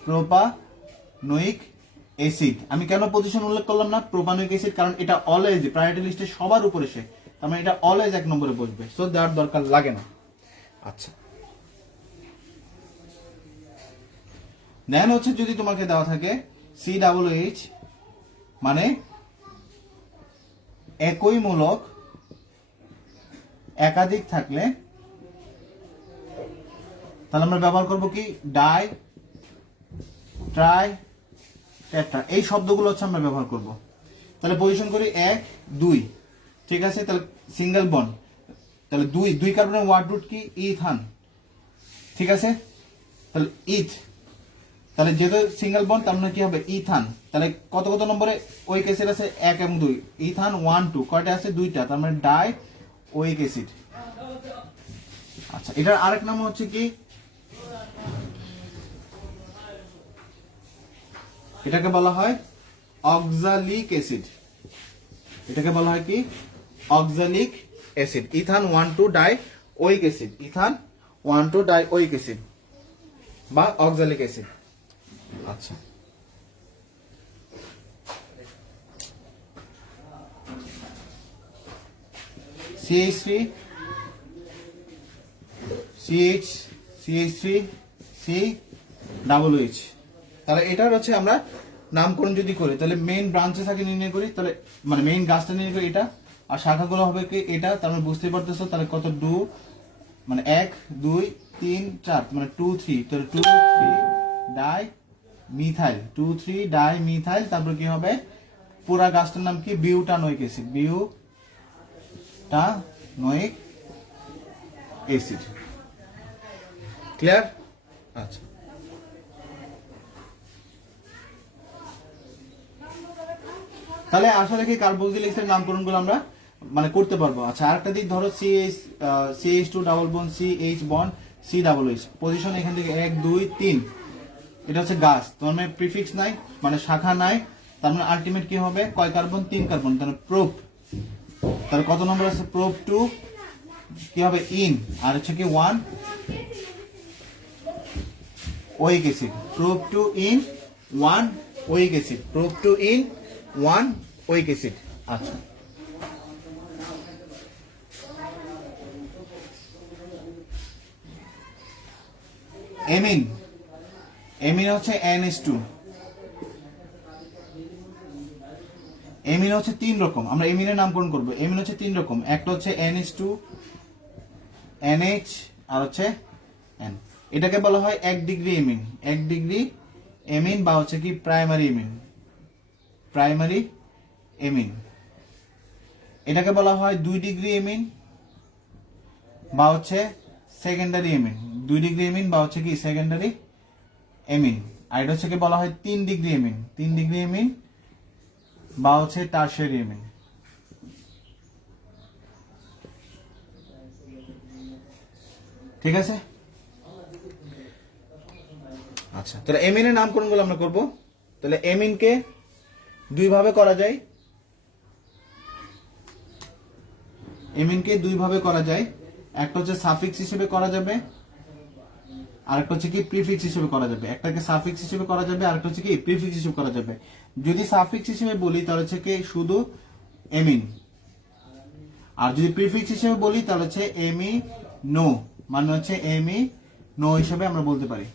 Propanoic acid. আমি কেন পজিশন উল্লেখ করলাম না প্রোপানোইক অ্যাসিড? কারণ এটা অলওয়েজ প্রায়োরিটি লিস্টে সবার উপরে সে, তার মানে এটা অলওয়েজ 1 নম্বরে বসবে, সো দেওয়ার দরকার লাগে না। আচ্ছা, দেন হচ্ছে যদি তোমাকে দেওয়া থাকে COOH মানে একই মূলক একাধিক থাকলে, তাহলে আমরা ব্যবহার করব কি ডাই, ট্রাই, টেট্রা, এই শব্দগুলো হচ্ছে আমরা ব্যবহার করব। তাহলে পজিশন করি 1 2, ঠিক আছে। তাহলে সিঙ্গেল বন্ড, তাহলে 2 কার্বনের ওয়ার্ড রুট কি ইথান, ঠিক আছে। তাহলে ইথ, তাহলে যেহেতু সিঙ্গেল বন্ড তার মানে কি হবে ইথান, তাহলে কত কত নম্বরে ওইক অ্যাসিড আছে 1 এবং 2, ইথান 1 2, কয়টা আছে 2টা, তার মানে ডাই ওইক অ্যাসিড। আচ্ছা, এটার আরেক নাম হচ্ছে কি, এটাকে বলা হয় অক্সালিক অ্যাসিড। এটাকে বলা হয় কি oxalic acid. Ethan 1 2 die ওইক acid, Ethan 1 2 die ওইক acid বা অক্সালিক অ্যাসিড। আচ্ছা, CH3 CH CH3 COOH। তাহলে এটার হচ্ছে আমরা নামকরণ যদি করি তাহলে মেইন ব্রাঞ্চে থাকে নির্ণয় করি, তাহলে মানে মেইন গাছটা নির্ণয় করি এটা, আর শাখাগুলো হবে কি এটা, তার মানে বুঝতেই পারতেছো তাহলে কত 2 মানে 1 2 3 4 মানে 2 3, তাহলে 2 3 ডাই মিথাইল, 2 3 ডাই মিথাইল, তারপর কি হবে পুরা গাছটার নাম কি butanoic acid, butanoic acid. Clear? আচ্ছা, তাহলে আশা রাখি কার্বক্সিলিকের নামকরণগুলো আমরা মানে করতে পারবো। আচ্ছা, আরেকটা দিক ধরো CH2 double bond CH bond COOH, position এখান থেকে 1 2 3, এটা হচ্ছে গাছ, তার মানে প্রিফিক্স নাই মানে শাখা নাই, তার মানে আলটিমেট কি হবে কয় কার্বন 3 কার্বন, তাহলে প্রোপ, তাহলে কত নম্বর আছে প্রোপ 2, কি হবে ইন, আর হচ্ছে কি 1 oic acid, prop 2 en 1 oic acid, prop 2 en 1 oic acid. আচ্ছা, এমিন, এমিন হচ্ছে NH2। এমিন হচ্ছে 3 রকম, আমরা এমিনের নামকরণ করব। এমিন হচ্ছে 3 রকম, একটা হচ্ছে NH2 NH আর হচ্ছে N। এটাকে বলা হয় 1 ডিগ্রি এমিন, 1 ডিগ্রি এমিন বা হচ্ছে কি প্রাইমারি এমিন, প্রাইমারি এমিন। এটাকে বলা হয় 2 ডিগ্রি এমিন বা হচ্ছে সেকেন্ডারি এমিন, 2 ডিগ্রি এমিন বা হচ্ছে কি সেকেন্ডারি এমিন। আর এটা হচ্ছে কি বলা হয় 3 ডিগ্রি এমিন, 3 ডিগ্রি এমিন বা হচ্ছে টারশিয়ারি এমিন। ঠিক আছে? আচ্ছা, তাহলে এমিনের নামকরণগুলো আমরা করব। তাহলে এমিনকে দুই ভাবে করা যায়, এমিনকে দুই ভাবে করা যায়, একটা হচ্ছে সাফিক্স হিসেবে করা যাবে, আরেকটা হচ্ছে কি প্রিফিক্স হিসেবে করা যাবে। একটাকে সাফিক্স হিসেবে করা যাবে, আরেকটা হচ্ছে কি প্রিফিক্স হিসেবে করা যাবে। যদি সাফিক্স হিসেবে বলি তাহলে হচ্ছে কি শুধু এমিন, আর যদি প্রিফিক্স হিসেবে বলি তাহলে হচ্ছে এমি নো, মানে হচ্ছে এমি নো হিসেবে আমরা বলতে পারি।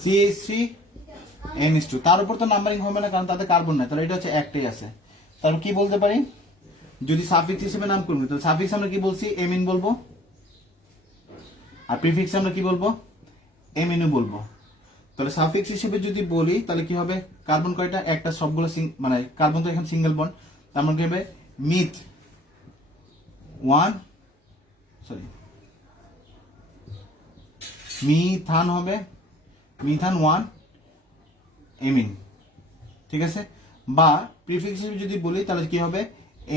CH3 NH2, তার উপর তো নাম্বারিং হবে না কারণ তাতে কার্বন নাই, তাহলে এটা হচ্ছে একটাই আছে। তাহলে কি বলতে পারি যদি সাফিক্স হিসেবে নাম করবো, তাহলে সাফিক্স আমরা কি বলছি এমিন বলবো, আর প্রিফিক্স আমরা কি বলবো এমিনো বলবো। তাহলে সাফিক্স হিসেবে যদি বলি তাহলে কি হবে কার্বন কয়টা, একটা, সবগুলো মানে কার্বন তো এখানে সিঙ্গেল বন্ড, তার মানে কি হবে মিথ 1 সরি মিথান হবে, মিথান 1 এমিন। ঠিক আছে? বা প্রিফিক্স হিসেবে যদি বলি তাহলে কি হবে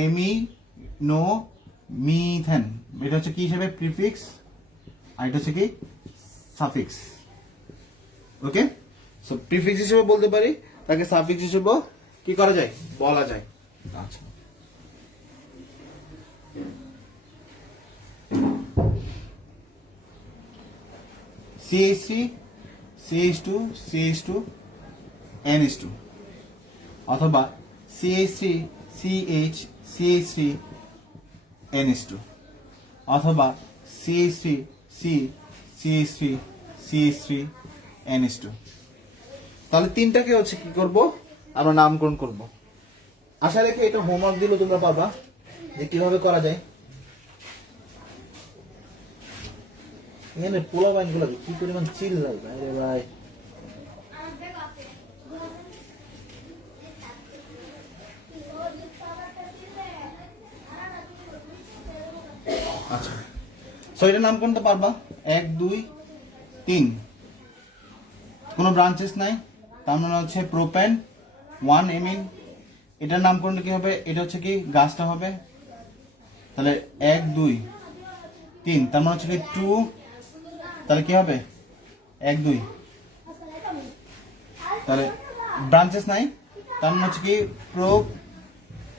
এমিনো মিথেন, এটা হচ্ছে কি হিসেবে প্রিফিক্স, আর এটা হচ্ছে কি সাফিক্স। ওকে, সো প্রিফিক্স হিসেবে বলতে পারি, তাকে সাফিক্স হিসেবে কি করা যায় বলা যায়। আচ্ছা, CH3 CH2 CH2 NH2, অথবা CH3 CH CH3 NH2, অথবা CH3 C CH3 CH3 NH2। তাহলে তিনটাকে হচ্ছে কি করব আমরা নামকরণ করব। আশা রেখে এটা হোমওয়ার্ক দিলে তোমরা পাবা যে কিভাবে করা যায়। এখানে পোলা বাইন গুলো কি পরিমাণ চিল লাগবে আরে ভাই। আচ্ছা, সো এটা নামকরণ তো পারবা, 1 2 3, কোনো ব্রাঞ্চেস নাই, তার মানে হচ্ছে প্রোপেন 1 এমিন। এটার নামকরণটা কি হবে, এটা হচ্ছে কি গাছটা হবে, তাহলে 1 2 3, তার মানে হচ্ছে কি 2, তাহলে কি হবে 1 2, তাহলে ব্রাঞ্চেস নাই, তার মানে হচ্ছে কি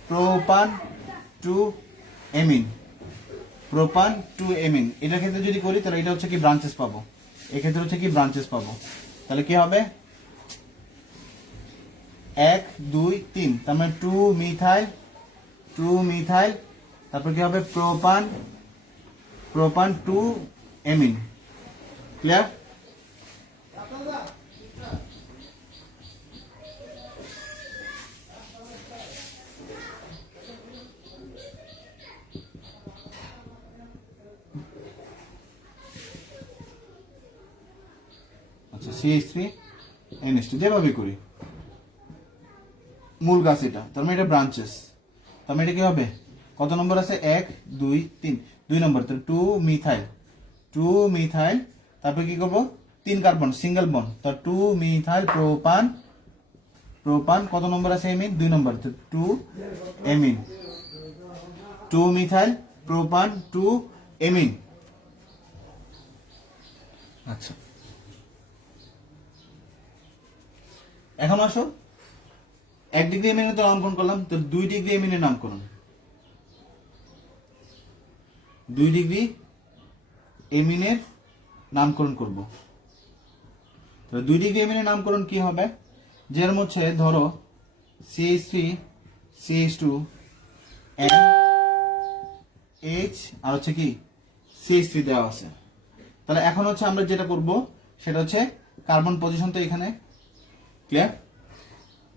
প্রোপান 2 এমিন, প্রোপান 2 এমিন। এটার ক্ষেত্রে যদি করি তাহলে এটা হচ্ছে কি ব্রাঞ্চেস পাবো, এক্ষেত্রে হচ্ছে কি ব্রাঞ্চেস পাবো, তাহলে কি হবে 1 2 3, তার মানে 2 মিথাইল, তারপর কি হবে প্রোপান 2 এমিন। ক্লিয়ার? আচ্ছা, CH3 NH2 যেভাবে করি, মূল গাছ এটা, তার মানে এটা ব্রাঞ্চেস, তার মানে এটা কি হবে, কত নম্বর আছে 1 2 3, 2 নম্বর, তাহলে 2 মিথাইল, তারপর কি করব 3 কার্বন সিঙ্গেল বন্ড, তো 2 মিথাইল প্রোপান কত নম্বর আছে এমিন, 2 নম্বর, তো 2 এমিন, 2 মিথাইল প্রোপান 2 এমিন। আচ্ছা, এখন আসো 1 ডিগ্রি এমিনের তো নামকরণ করলাম, তো 2 ডিগ্রি এমিনের নামকরণ, 2 ডিগ্রি এমিনের নামকরণ করব। তো 2 ডিগ্রি এমিনের নামকরণ কি হবে, যের মধ্যে ধরো CH3 CH2 NH আর হচ্ছে কি CH3 দেওয়া আছে। তাহলে এখন হচ্ছে আমরা যেটা করব সেটা হচ্ছে কার্বন পজিশন তো এখানে, ক্লিয়ার?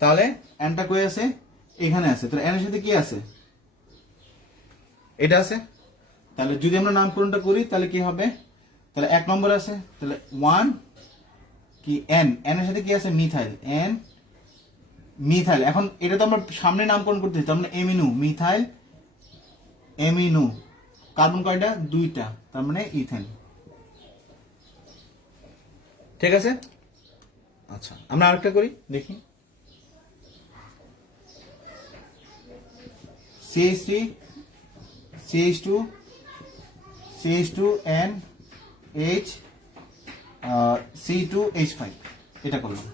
তাহলে এনটা কই আছে, এখানে আছে, তাহলে এন এর সাথে কি আছে, এটা আছে। তাহলে যদি আমরা নামকরণটা করি তাহলে কি হবে, তাহলে 1 নম্বর আছে, তাহলে 1 কি এন এর সাথে কি আছে মিথাইল, এন মিথাইল। এখন এটা তো আমরা সামনে নামকরণ করতেছি, তার মানে এমিনো, কার্বন কয়টা, 2টা, তার মানে ইথেন। ঠিক আছে? আচ্ছা, আমরা আরেকটা করি দেখি, CH3 CH2 NH C2H5, এটা করলাম।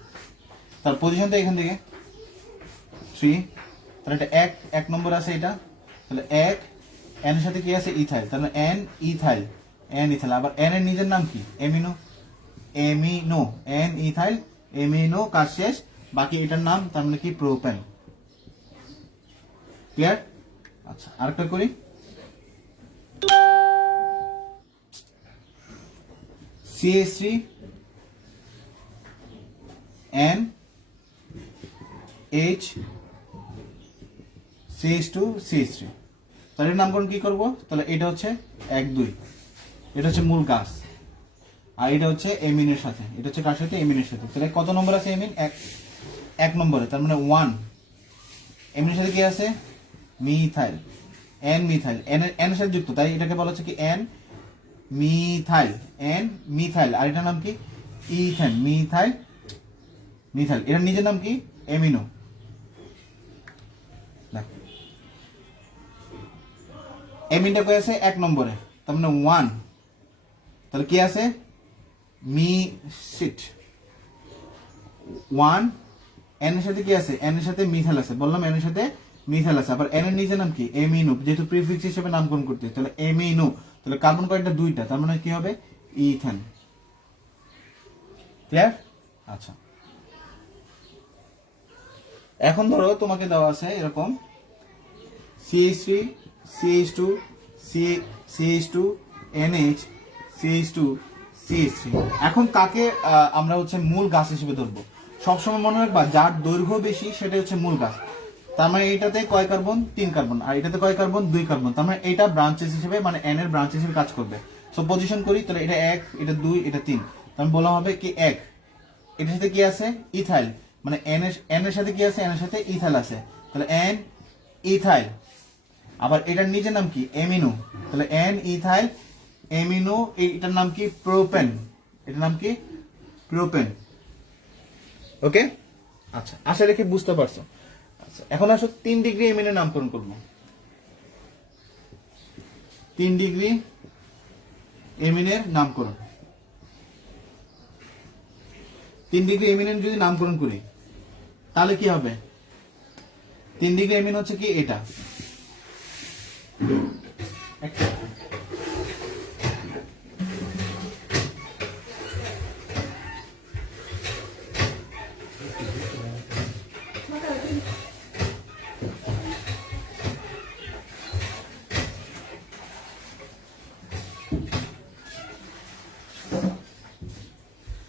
তার পজিশনটা এখান থেকে 3, তাহলে এটা 1 নম্বর আছে এটা, তাহলে 1 এন এর সাথে কি আছে ইথাইল, তাহলে এন ইথাইল, আবার এন এর নিজের নাম কি এমিনো, এন ইথাইল এমিনো, কাজ শেষ, বাকি এটার নাম তার মানে কি প্রোপেন। ক্লিয়ার? আচ্ছা, আরেকটা করি, CH3 NH CH2 CH3, তাহলে এর নামকরণ কি করব, তাহলে এটা হচ্ছে 1 2, এটা হচ্ছে মূল গাছ, আর এটা হচ্ছে এমিনের সাথে, এটা হচ্ছে কার সাথে, এমিনের সাথে। তাহলে কত নম্বর আছে এমিন, 1 নম্বরে, তার মানে 1, এমিনের সাথে কি আছে মিথাইল, এন মিথাইল, এন এর সাথে যুক্ত, তাই এটাকে বলা হচ্ছে কি এন মিথাইল, আর এটার নাম কি ইথেন, মিথাইল, এটার নিজের নাম কি এমিনো। এমিনটা কই আছে 1 নম্বরে, তার মানে 1, তাহলে কি আছে মিসিট 1, এন এর সাথে কি আছে, এন এর সাথে মিথাইল আছে, বললাম এন এর সাথে মিথাইল আছে, আবার এন এর নিজের নাম কি এমিনো, যেহেতু প্রিফিক্স হিসেবে নামকরণ করতে, তাহলে এমিনো, তাহলে কার্বন কয়টা, 2টা, তার মানে কি হবে ইথেন। ক্লিয়ার? আচ্ছা, এখন ধরো তোমাকে দেওয়া আছে এরকম CH3 CH2 CH2 NH CH2 CH3, এখন কাকে আমরা হচ্ছে মূল গাছ হিসেবে ধরবো, সবসময় মনে রাখবা যার দৈর্ঘ্য বেশি সেটা হচ্ছে মূল গাছ, তার মানে এটাতে কয় কার্বন, 3 কার্বন, আর এটাতে কয় কার্বন, 2 কার্বন, তার মানে এটা ব্রাঞ্চেস হিসেবে, মানে এন এর ব্রাঞ্চ হিসেবে কাজ করবে। সো পজিশন করি, তাহলে এটা 1, এটা 2, এটা 3, তাহলে বলা হবে কি 1, এটার সাথে কি আছে ইথাইল, মানে এন এর সাথে কি আছে, এন এর সাথে ইথাইল আছে, তাহলে এন ইথাইল, আবার এটার নিচের নাম কি এমিনো, তাহলে এন ইথাইল এমিনো, এটার নাম কি প্রোপেন, এটার নাম কি প্রোপেন। ওকে, আচ্ছা আশা রেখে বুঝতে পারছো। আচ্ছা এখন আসো 3 ডিগ্রি এমিনের নামকরণ করবো। 3 ডিগ্রি এমিনের নামকরণ, 3 ডিগ্রি এমিনের যদি নামকরণ করি তাহলে কি হবে? 3 ডিগ্রি এমিন হচ্ছে কি এটা,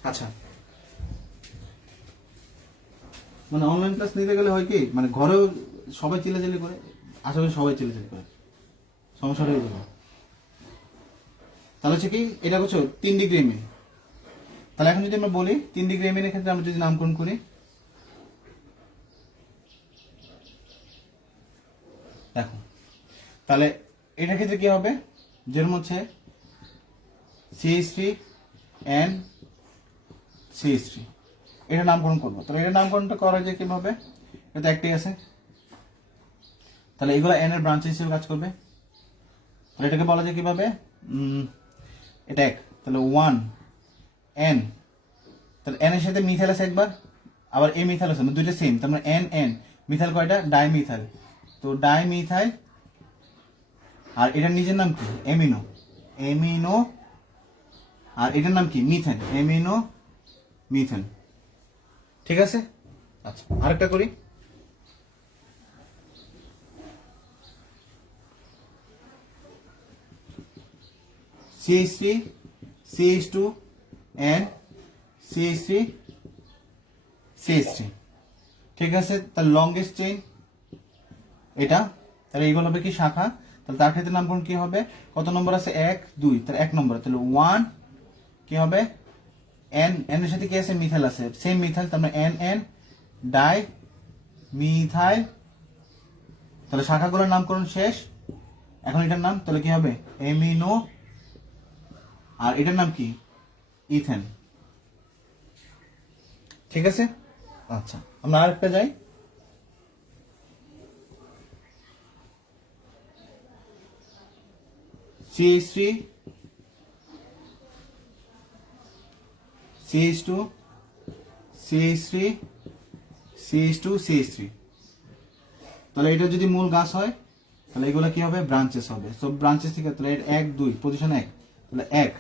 আচ্ছা মানে অনলাইন ক্লাস নিতে গেলে হয় কি মানে ঘরেও সবাই চিল্লাচিল্লি করে, আশেপাশে সবাই চিল্লাচিল্লি করে, সমস্যাটা এগুলো। তাহলে হচ্ছে কি এটা হচ্ছে 3 ডিগ্রি এমিন। তাহলে এখন যদি আমরা বলি 3 ডিগ্রি এমিনের ক্ষেত্রে আমরা যদি নামকরণ করি, দেখো তাহলে এটার ক্ষেত্রে কি হবে, যেরকম হচ্ছে CH3 and CH3 এটা নামকরণ করবো। তাহলে এটা নামকরণটা করা যায় কিভাবে, এটা একটাই আছে, তাহলে এগুলো এন এর ব্রাঞ্চ হিসেবে কাজ করবে। তাহলে এটাকে বলা যায় কিভাবে, এটা এক, তাহলে 1 N, তাহলে এন এর সাথে মিথাইল আছে একবার, আবার এ মিথাইল আছে, মানে দুইটা সেম, তার মানে এন এন, মিথাইল কয়টা, ডাইমিথাইল, তো ডাইমিথাইল, আর এটার নিজের নাম কি এমিনো, এমিনো, আর এটার নাম কি মিথেন, এমিনো মিথেন। ঠিক আছে, আচ্ছা আরেকটা করি, CH3 CH2 and CH3 CH3। ঠিক আছে, তার লংগেস্ট চেইন এটা, তাহলে এইগুলো হবে কি শাখা, তাহলে তার ক্ষেত্রে নামকরণ কি হবে, কত নম্বর আছে 1 2, তাহলে 1 নম্বর, তাহলে 1 কি হবে এন, এন এর সাথে কি আছে মিথাইল আছে, সেম মিথাইল, তার মানে এন এন ডাই মিথাইল, তাহলে শাখাগুলোর নামকরণ শেষ। এখন এটার নাম তাহলে কি হবে এমিনো, আর এটার নাম কি ইথেন। ঠিক আছে, আচ্ছা আমরা আরেকটা যাই, CH3 CH2 CH3 CH2 CH3, তাহলে এটা যদি মূল গাছ হয় তাহলে এগুলো কি হবে ব্রাঞ্চেস হবে। সো ব্রাঞ্চেস থেকে তাহলে 1 2 পজিশন 1, তাহলে 1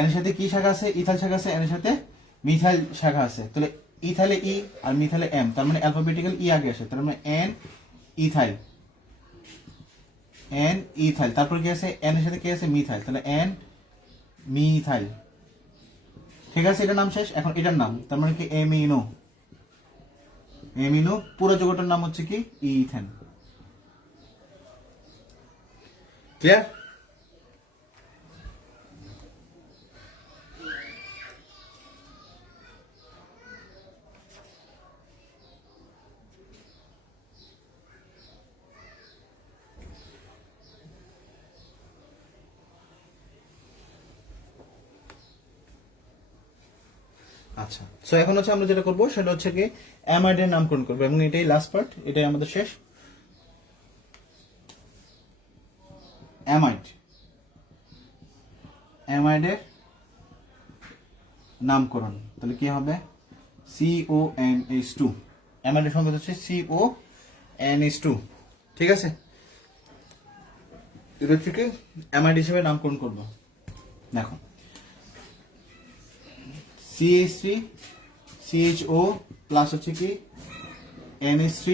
এর সাথে কি শাখা আছে, ইথাইল শাখা আছে, এর সাথে মিথাইল শাখা আছে, তাহলে ইথাইলে ই আর মিথাইলে এম, তার মানে অ্যালফাবেটিক্যাল ই আগে আসে, তার মানে এন ইথাইল, এন ইথাইল, তারপর কি আছে এন এর সাথে কি আছে মিথাইল, তাহলে এন মিথাইল। ঠিক আছে, এটার নাম শেষ। এখন এটার নাম তার মানে কি এমিনো, এমিনো, পুরো যৌগটার নাম হচ্ছে কি ইথেন। ক্লিয়ার? আচ্ছা, সো এখন হচ্ছে আমরা যেটা করবো সেটা হচ্ছে কি অ্যামাইডের নামকরণ করবো, এবং এটাই লাস্ট পার্ট, এটাই আমাদের শেষ। অ্যামাইড, অ্যামাইডের নামকরণ তাহলে কি হবে CONH2, অ্যামাইডের সংকেত হচ্ছে CONH2। ঠিক আছে, এটা থেকে অ্যামাইড হিসেবে নামকরণ করবো। দেখো CH3 CHO প্লাস হচ্ছে কি NH3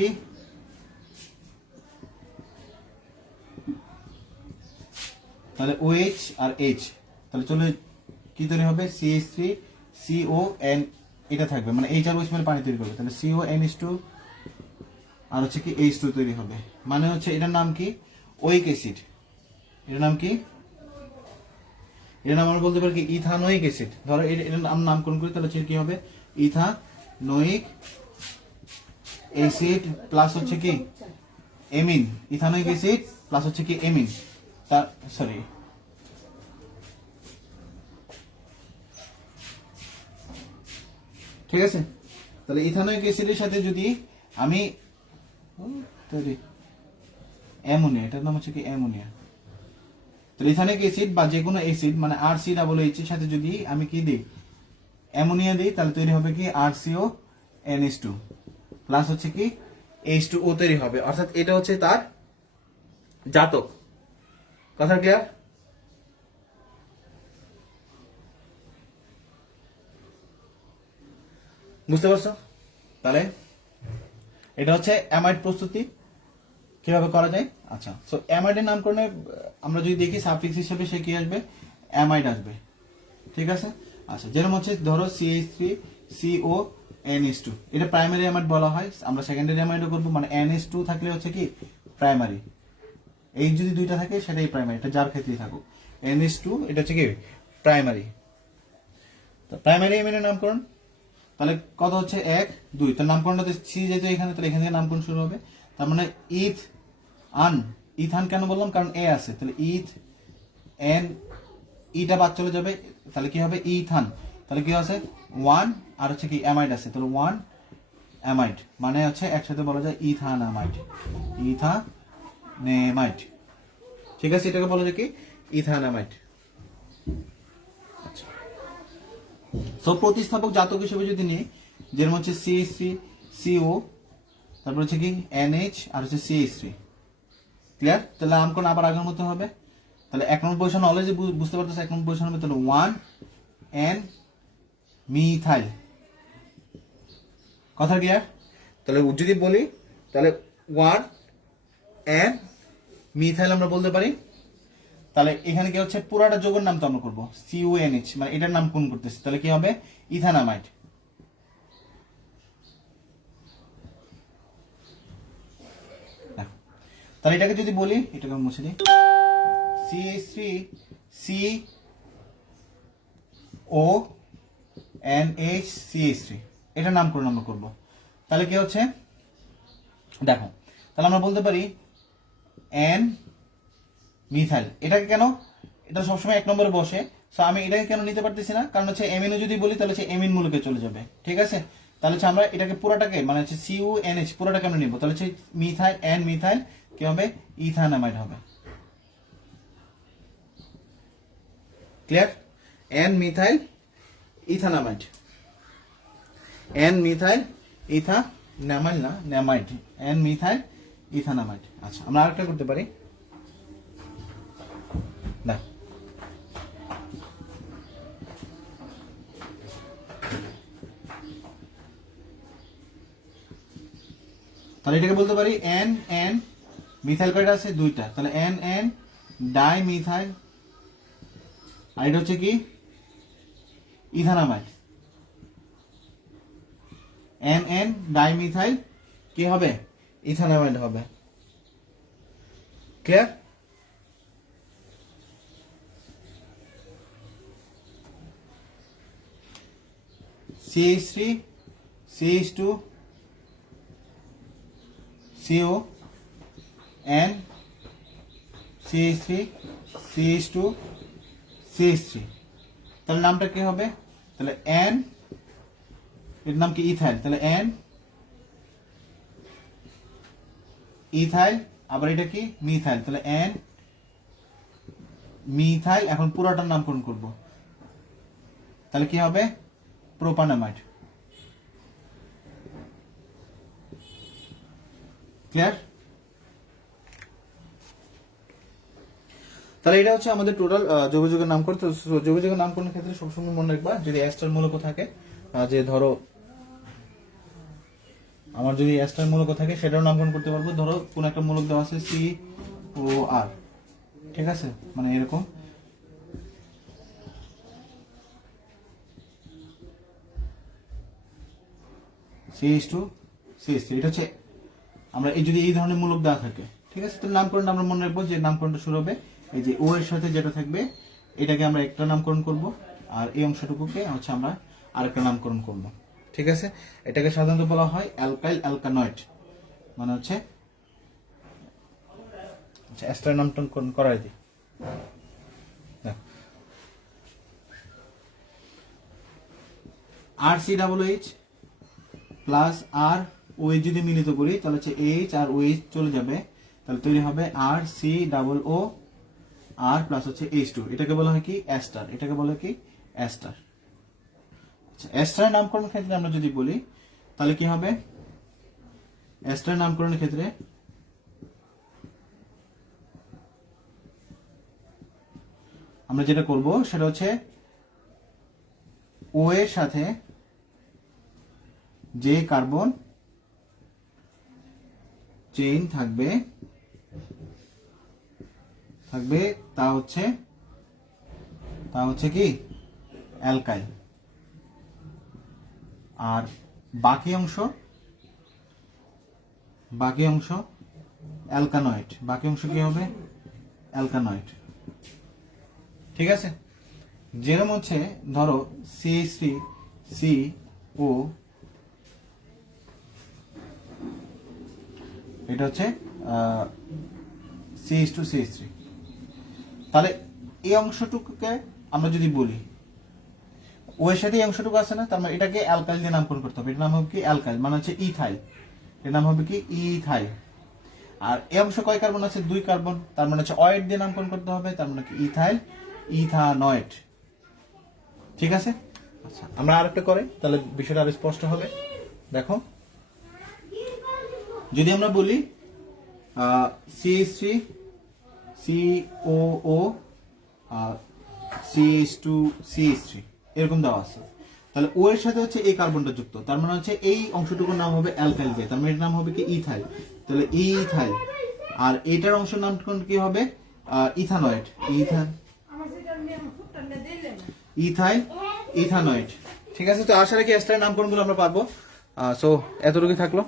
তাহলে OH আর H, তাহলে চলে কি তৈরি হবে CH3 CON, এটা থাকবে মানে H আর OH মিলে পানি তৈরি করবে, তাহলে CONH2 আর হচ্ছে কি H2 তৈরি হবে, মানে হচ্ছে এটার নাম কি ওইক অ্যাসিড, এটার নাম কি, এটার নাম আমরা বলতে পারি কি ইথানোইক অ্যাসিড। ধরো এটার নামকরণ করি তাহলে কি হবে ইথানোইক অ্যাসিড প্লাস হচ্ছে কি এমিন, ইথানোইক অ্যাসিড প্লাস হচ্ছে কি এমিন, তার সরি ঠিক আছে। তাহলে ইথানোইক অ্যাসিডের সাথে যদি আমি অ্যামোনিয়া, এটার নাম হচ্ছে কি অ্যামোনিয়া, তাহলে ইথানোইক অ্যাসিড বা যে কোনো অ্যাসিড মানে RC+H এর সাথে যদি আমি কি দিই অ্যামোনিয়া দিই, তাহলে তৈরি হবে কি RCONH2 প্লাস হচ্ছে কি H2O তৈরি হবে, অর্থাৎ এটা হচ্ছে তার জাতক। কথা ক্লিয়ার? বুঝতে পারছো? তাহলে এটা হচ্ছে অ্যামাইড প্রস্তুতি কিভাবে করা যায়। আচ্ছা, সো অ্যামাইডের নামকরণে আমরা যদি দেখি সাফিক্স হিসেবে সে কি আসবে, অ্যামাইড আসবে, ঠিক আছে। আচ্ছা, যেরকম হচ্ছে ধরো CH3CONH2, এটা প্রাইমারি অ্যামাইড বলা হয়, আমরা সেকেন্ডারি অ্যামাইডও করবো, মানে NH2 থাকলে হচ্ছে কি প্রাইমারি, এই যদি দুইটা থাকে সেটাই প্রাইমারি, এটা যার ক্ষেত্রেই থাকুক। NH2 এটা হচ্ছে কি প্রাইমারি, তো প্রাইমারি অ্যামাইডের নামকরণ তাহলে কত হচ্ছে 1 2, তার নামকরণটা সি যেহেতু এখানে, তাহলে এখান থেকে নামকরণ শুরু হবে। তার মানে ইথান কেন বললাম, কারণ এ আছে, তাহলে এন ইটা বাদ চলে যাবে, তাহলে কি হবে ইথান, তাহলে কি আছে 1 আর হচ্ছে কি অ্যামাইড আছে, তাহলে 1 অ্যামাইড মানে হচ্ছে একসাথে বলা যায় ইথানামাইড, ইথানেমাইড, ঠিক আছে, এটাকে বলা যায় কি ইথানামাইড। সো প্রতিস্থাপক জাতক হিসেবে যদি নিই, যেরকম হচ্ছে CH3CO, তারপর হচ্ছে কি NH আর হচ্ছে CH3, ক্লিয়ার? তাহলে নামকরণ আবার আগের মতো হবে, তাহলে 1 নম্বর পজিশন অলরেডি বুঝতে পারতেছে, 1 নম্বর পজিশন হবে তাহলে 1N মিথাইল, কথা ক্লিয়ার? তাহলে যদি বলি তাহলে 1N মিথাইল আমরা বলতে পারি। তাহলে এখানে কি হচ্ছে পুরাটা যৌগের নাম তো আমরা করবো CONH, মানে এটার নাম কোন করতেছি, তাহলে কি হবে ইথানামাইড। তাহলে এটাকে যদি বলি, এটাকে মুছে দিই, CH3CONH এটার নামকরণ আমরা করবো, তাহলে কি হচ্ছে দেখো, তাহলে আমরা বলতে পারি N মিথাইল। এটাকে কেন, এটা সবসময় 1 নম্বরে বসে, সো আমি এটাকে কেন নিতে পারতেছি না, কারণ হচ্ছে এমিনো যদি বলি তাহলে হচ্ছে এমিন মূলকে চলে যাবে, ঠিক আছে। তাহলে হচ্ছে আমরা এটাকে পুরোটাকে মানে হচ্ছে CONH পুরোটাকে আমরা নিব, তাহলে হচ্ছে মিথাইল N মিথাইল কি হবে ইথানামাইড হবে, clear? N methyl ethanamide, N methyl ethanamide না নামাইড, N মিথাইল ইথানামাইড। আচ্ছা, আমরা আরেকটা করতে পারি না, তাহলে এটাকে বলতে পারি NN মিথাইল কয়টা আছে, 2টা, তাহলে NN ডাই মিথাইল, আর এটা হচ্ছে কি ইথানামাইড, NN ডাই মিথাইল কি হবে ইথানামাইড হবে, clear? CH3 CH2 CO N CH3 CH2 CH3, তাহলে নামটা কি হবে, তাহলে N এর নাম কি ইথাইল, তাহলে N ইথাইল, আবার এটা কি মিথাইল, তাহলে N মিথাইল। এখন পুরোটার নামকরণ করব, তাহলে কি হবে প্রোপানামাইড, ক্লিয়ার? তাহলে এটা হচ্ছে আমাদের টোটাল যোগাযোগের নামকরণ। তো যোগাযোগের নামকরণের ক্ষেত্রে সবসময় মনে রাখবা, যদি অ্যাস্টার মূলক থাকে, যে ধরো আমার যদি অ্যাস্টার মূলক থাকে সেটাও নামকরণ করতে পারবো, ধরো কোন একটা মূলক দেওয়া আছে COR, ঠিক আছে, মানে এরকম CH2 CH3, এটা হচ্ছে আমরা এই যদি এই ধরনের মূলক দেওয়া থাকে, ঠিক আছে, তাহলে নামকরণটা আমরা মনে রাখবো যে নামকরণটা শুরু হবে এই যে ও এর সাথে যেটা থাকবে এটাকে আমরা একটা নামকরণ করব, আর এই অংশটুকুকে হচ্ছে আমরা আরেকটা নামকরণ করব, ঠিক আছে। এটাকে সাধারণত বলা হয় অ্যালকাইল অ্যালকানয়েড, মানে হচ্ছে আচ্ছা এস্টার নামকরণ করাই দিই। RCOOH প্লাস আর OH যদি মিলিত করি তাহলে হচ্ছে H আর OH চলে যাবে, তাহলে তৈরি হবে RCOO আর প্লাস হচ্ছে H2, এটাকে বলা হয় কি এস্টার, এটাকে বলা হয় কি এস্টার। আচ্ছা এস্টারের নামকরণের ক্ষেত্রে আমরা যদি বলি তাহলে কি হবে, এস্টারের নামকরণের ক্ষেত্রে আমরা যেটা করব সেটা হচ্ছে ও এর সাথে যে কার্বন চেইন থাকবে তা হচ্ছে কি অ্যালকাইল, আর বাকি অংশ অ্যালকানয়েড, বাকি অংশ কি হবে অ্যালকানয়েড। ঠিক আছে, যেরকম হচ্ছে ধরো CH3CO, এটা হচ্ছে CH2CH3, তাহলে এই অংশটুকুকে আমরা যদি বলি ও এর সাথে এই অংশটুকু আছে না, তার মানে এটাকে অ্যালকাইল দিয়ে নামকরণ করতে হবে, এটার নাম হবে কি অ্যালকাইল, মানে হচ্ছে ইথাইল, এর নাম হবে কি ইথাইল। আর এই অংশ কয় কার্বন আছে, 2 কার্বন, তার মানে হচ্ছে অয়েড দিয়ে নামকরণ করতে হবে, তার মানে কি ইথাইল ইথানয়েড। ঠিক আছে, আচ্ছা আমরা আরেকটা করে তাহলে বিষয়টা আরো স্পষ্ট হবে। দেখো যদি আমরা বলি CH3COO CH2CH3 এরকম দেওয়া আছে, তাহলে ও এর সাথে হচ্ছে এই কার্বনটা যুক্ত, তার মানে হচ্ছে এই অংশটুকুর নাম হবে অ্যালকাইল দিয়ে, তার মানে এর নাম হবে কি ইথাইল, তাহলে ইথাইল। আর এটার অংশের নামকরণ কি হবে ইথানয়েড, ইথাইল ইথানয়েড। ঠিক আছে, তো আশা রাখি এস্টারের নামকরণগুলো আমরা পারবো। সো এতটুকুই থাকলো।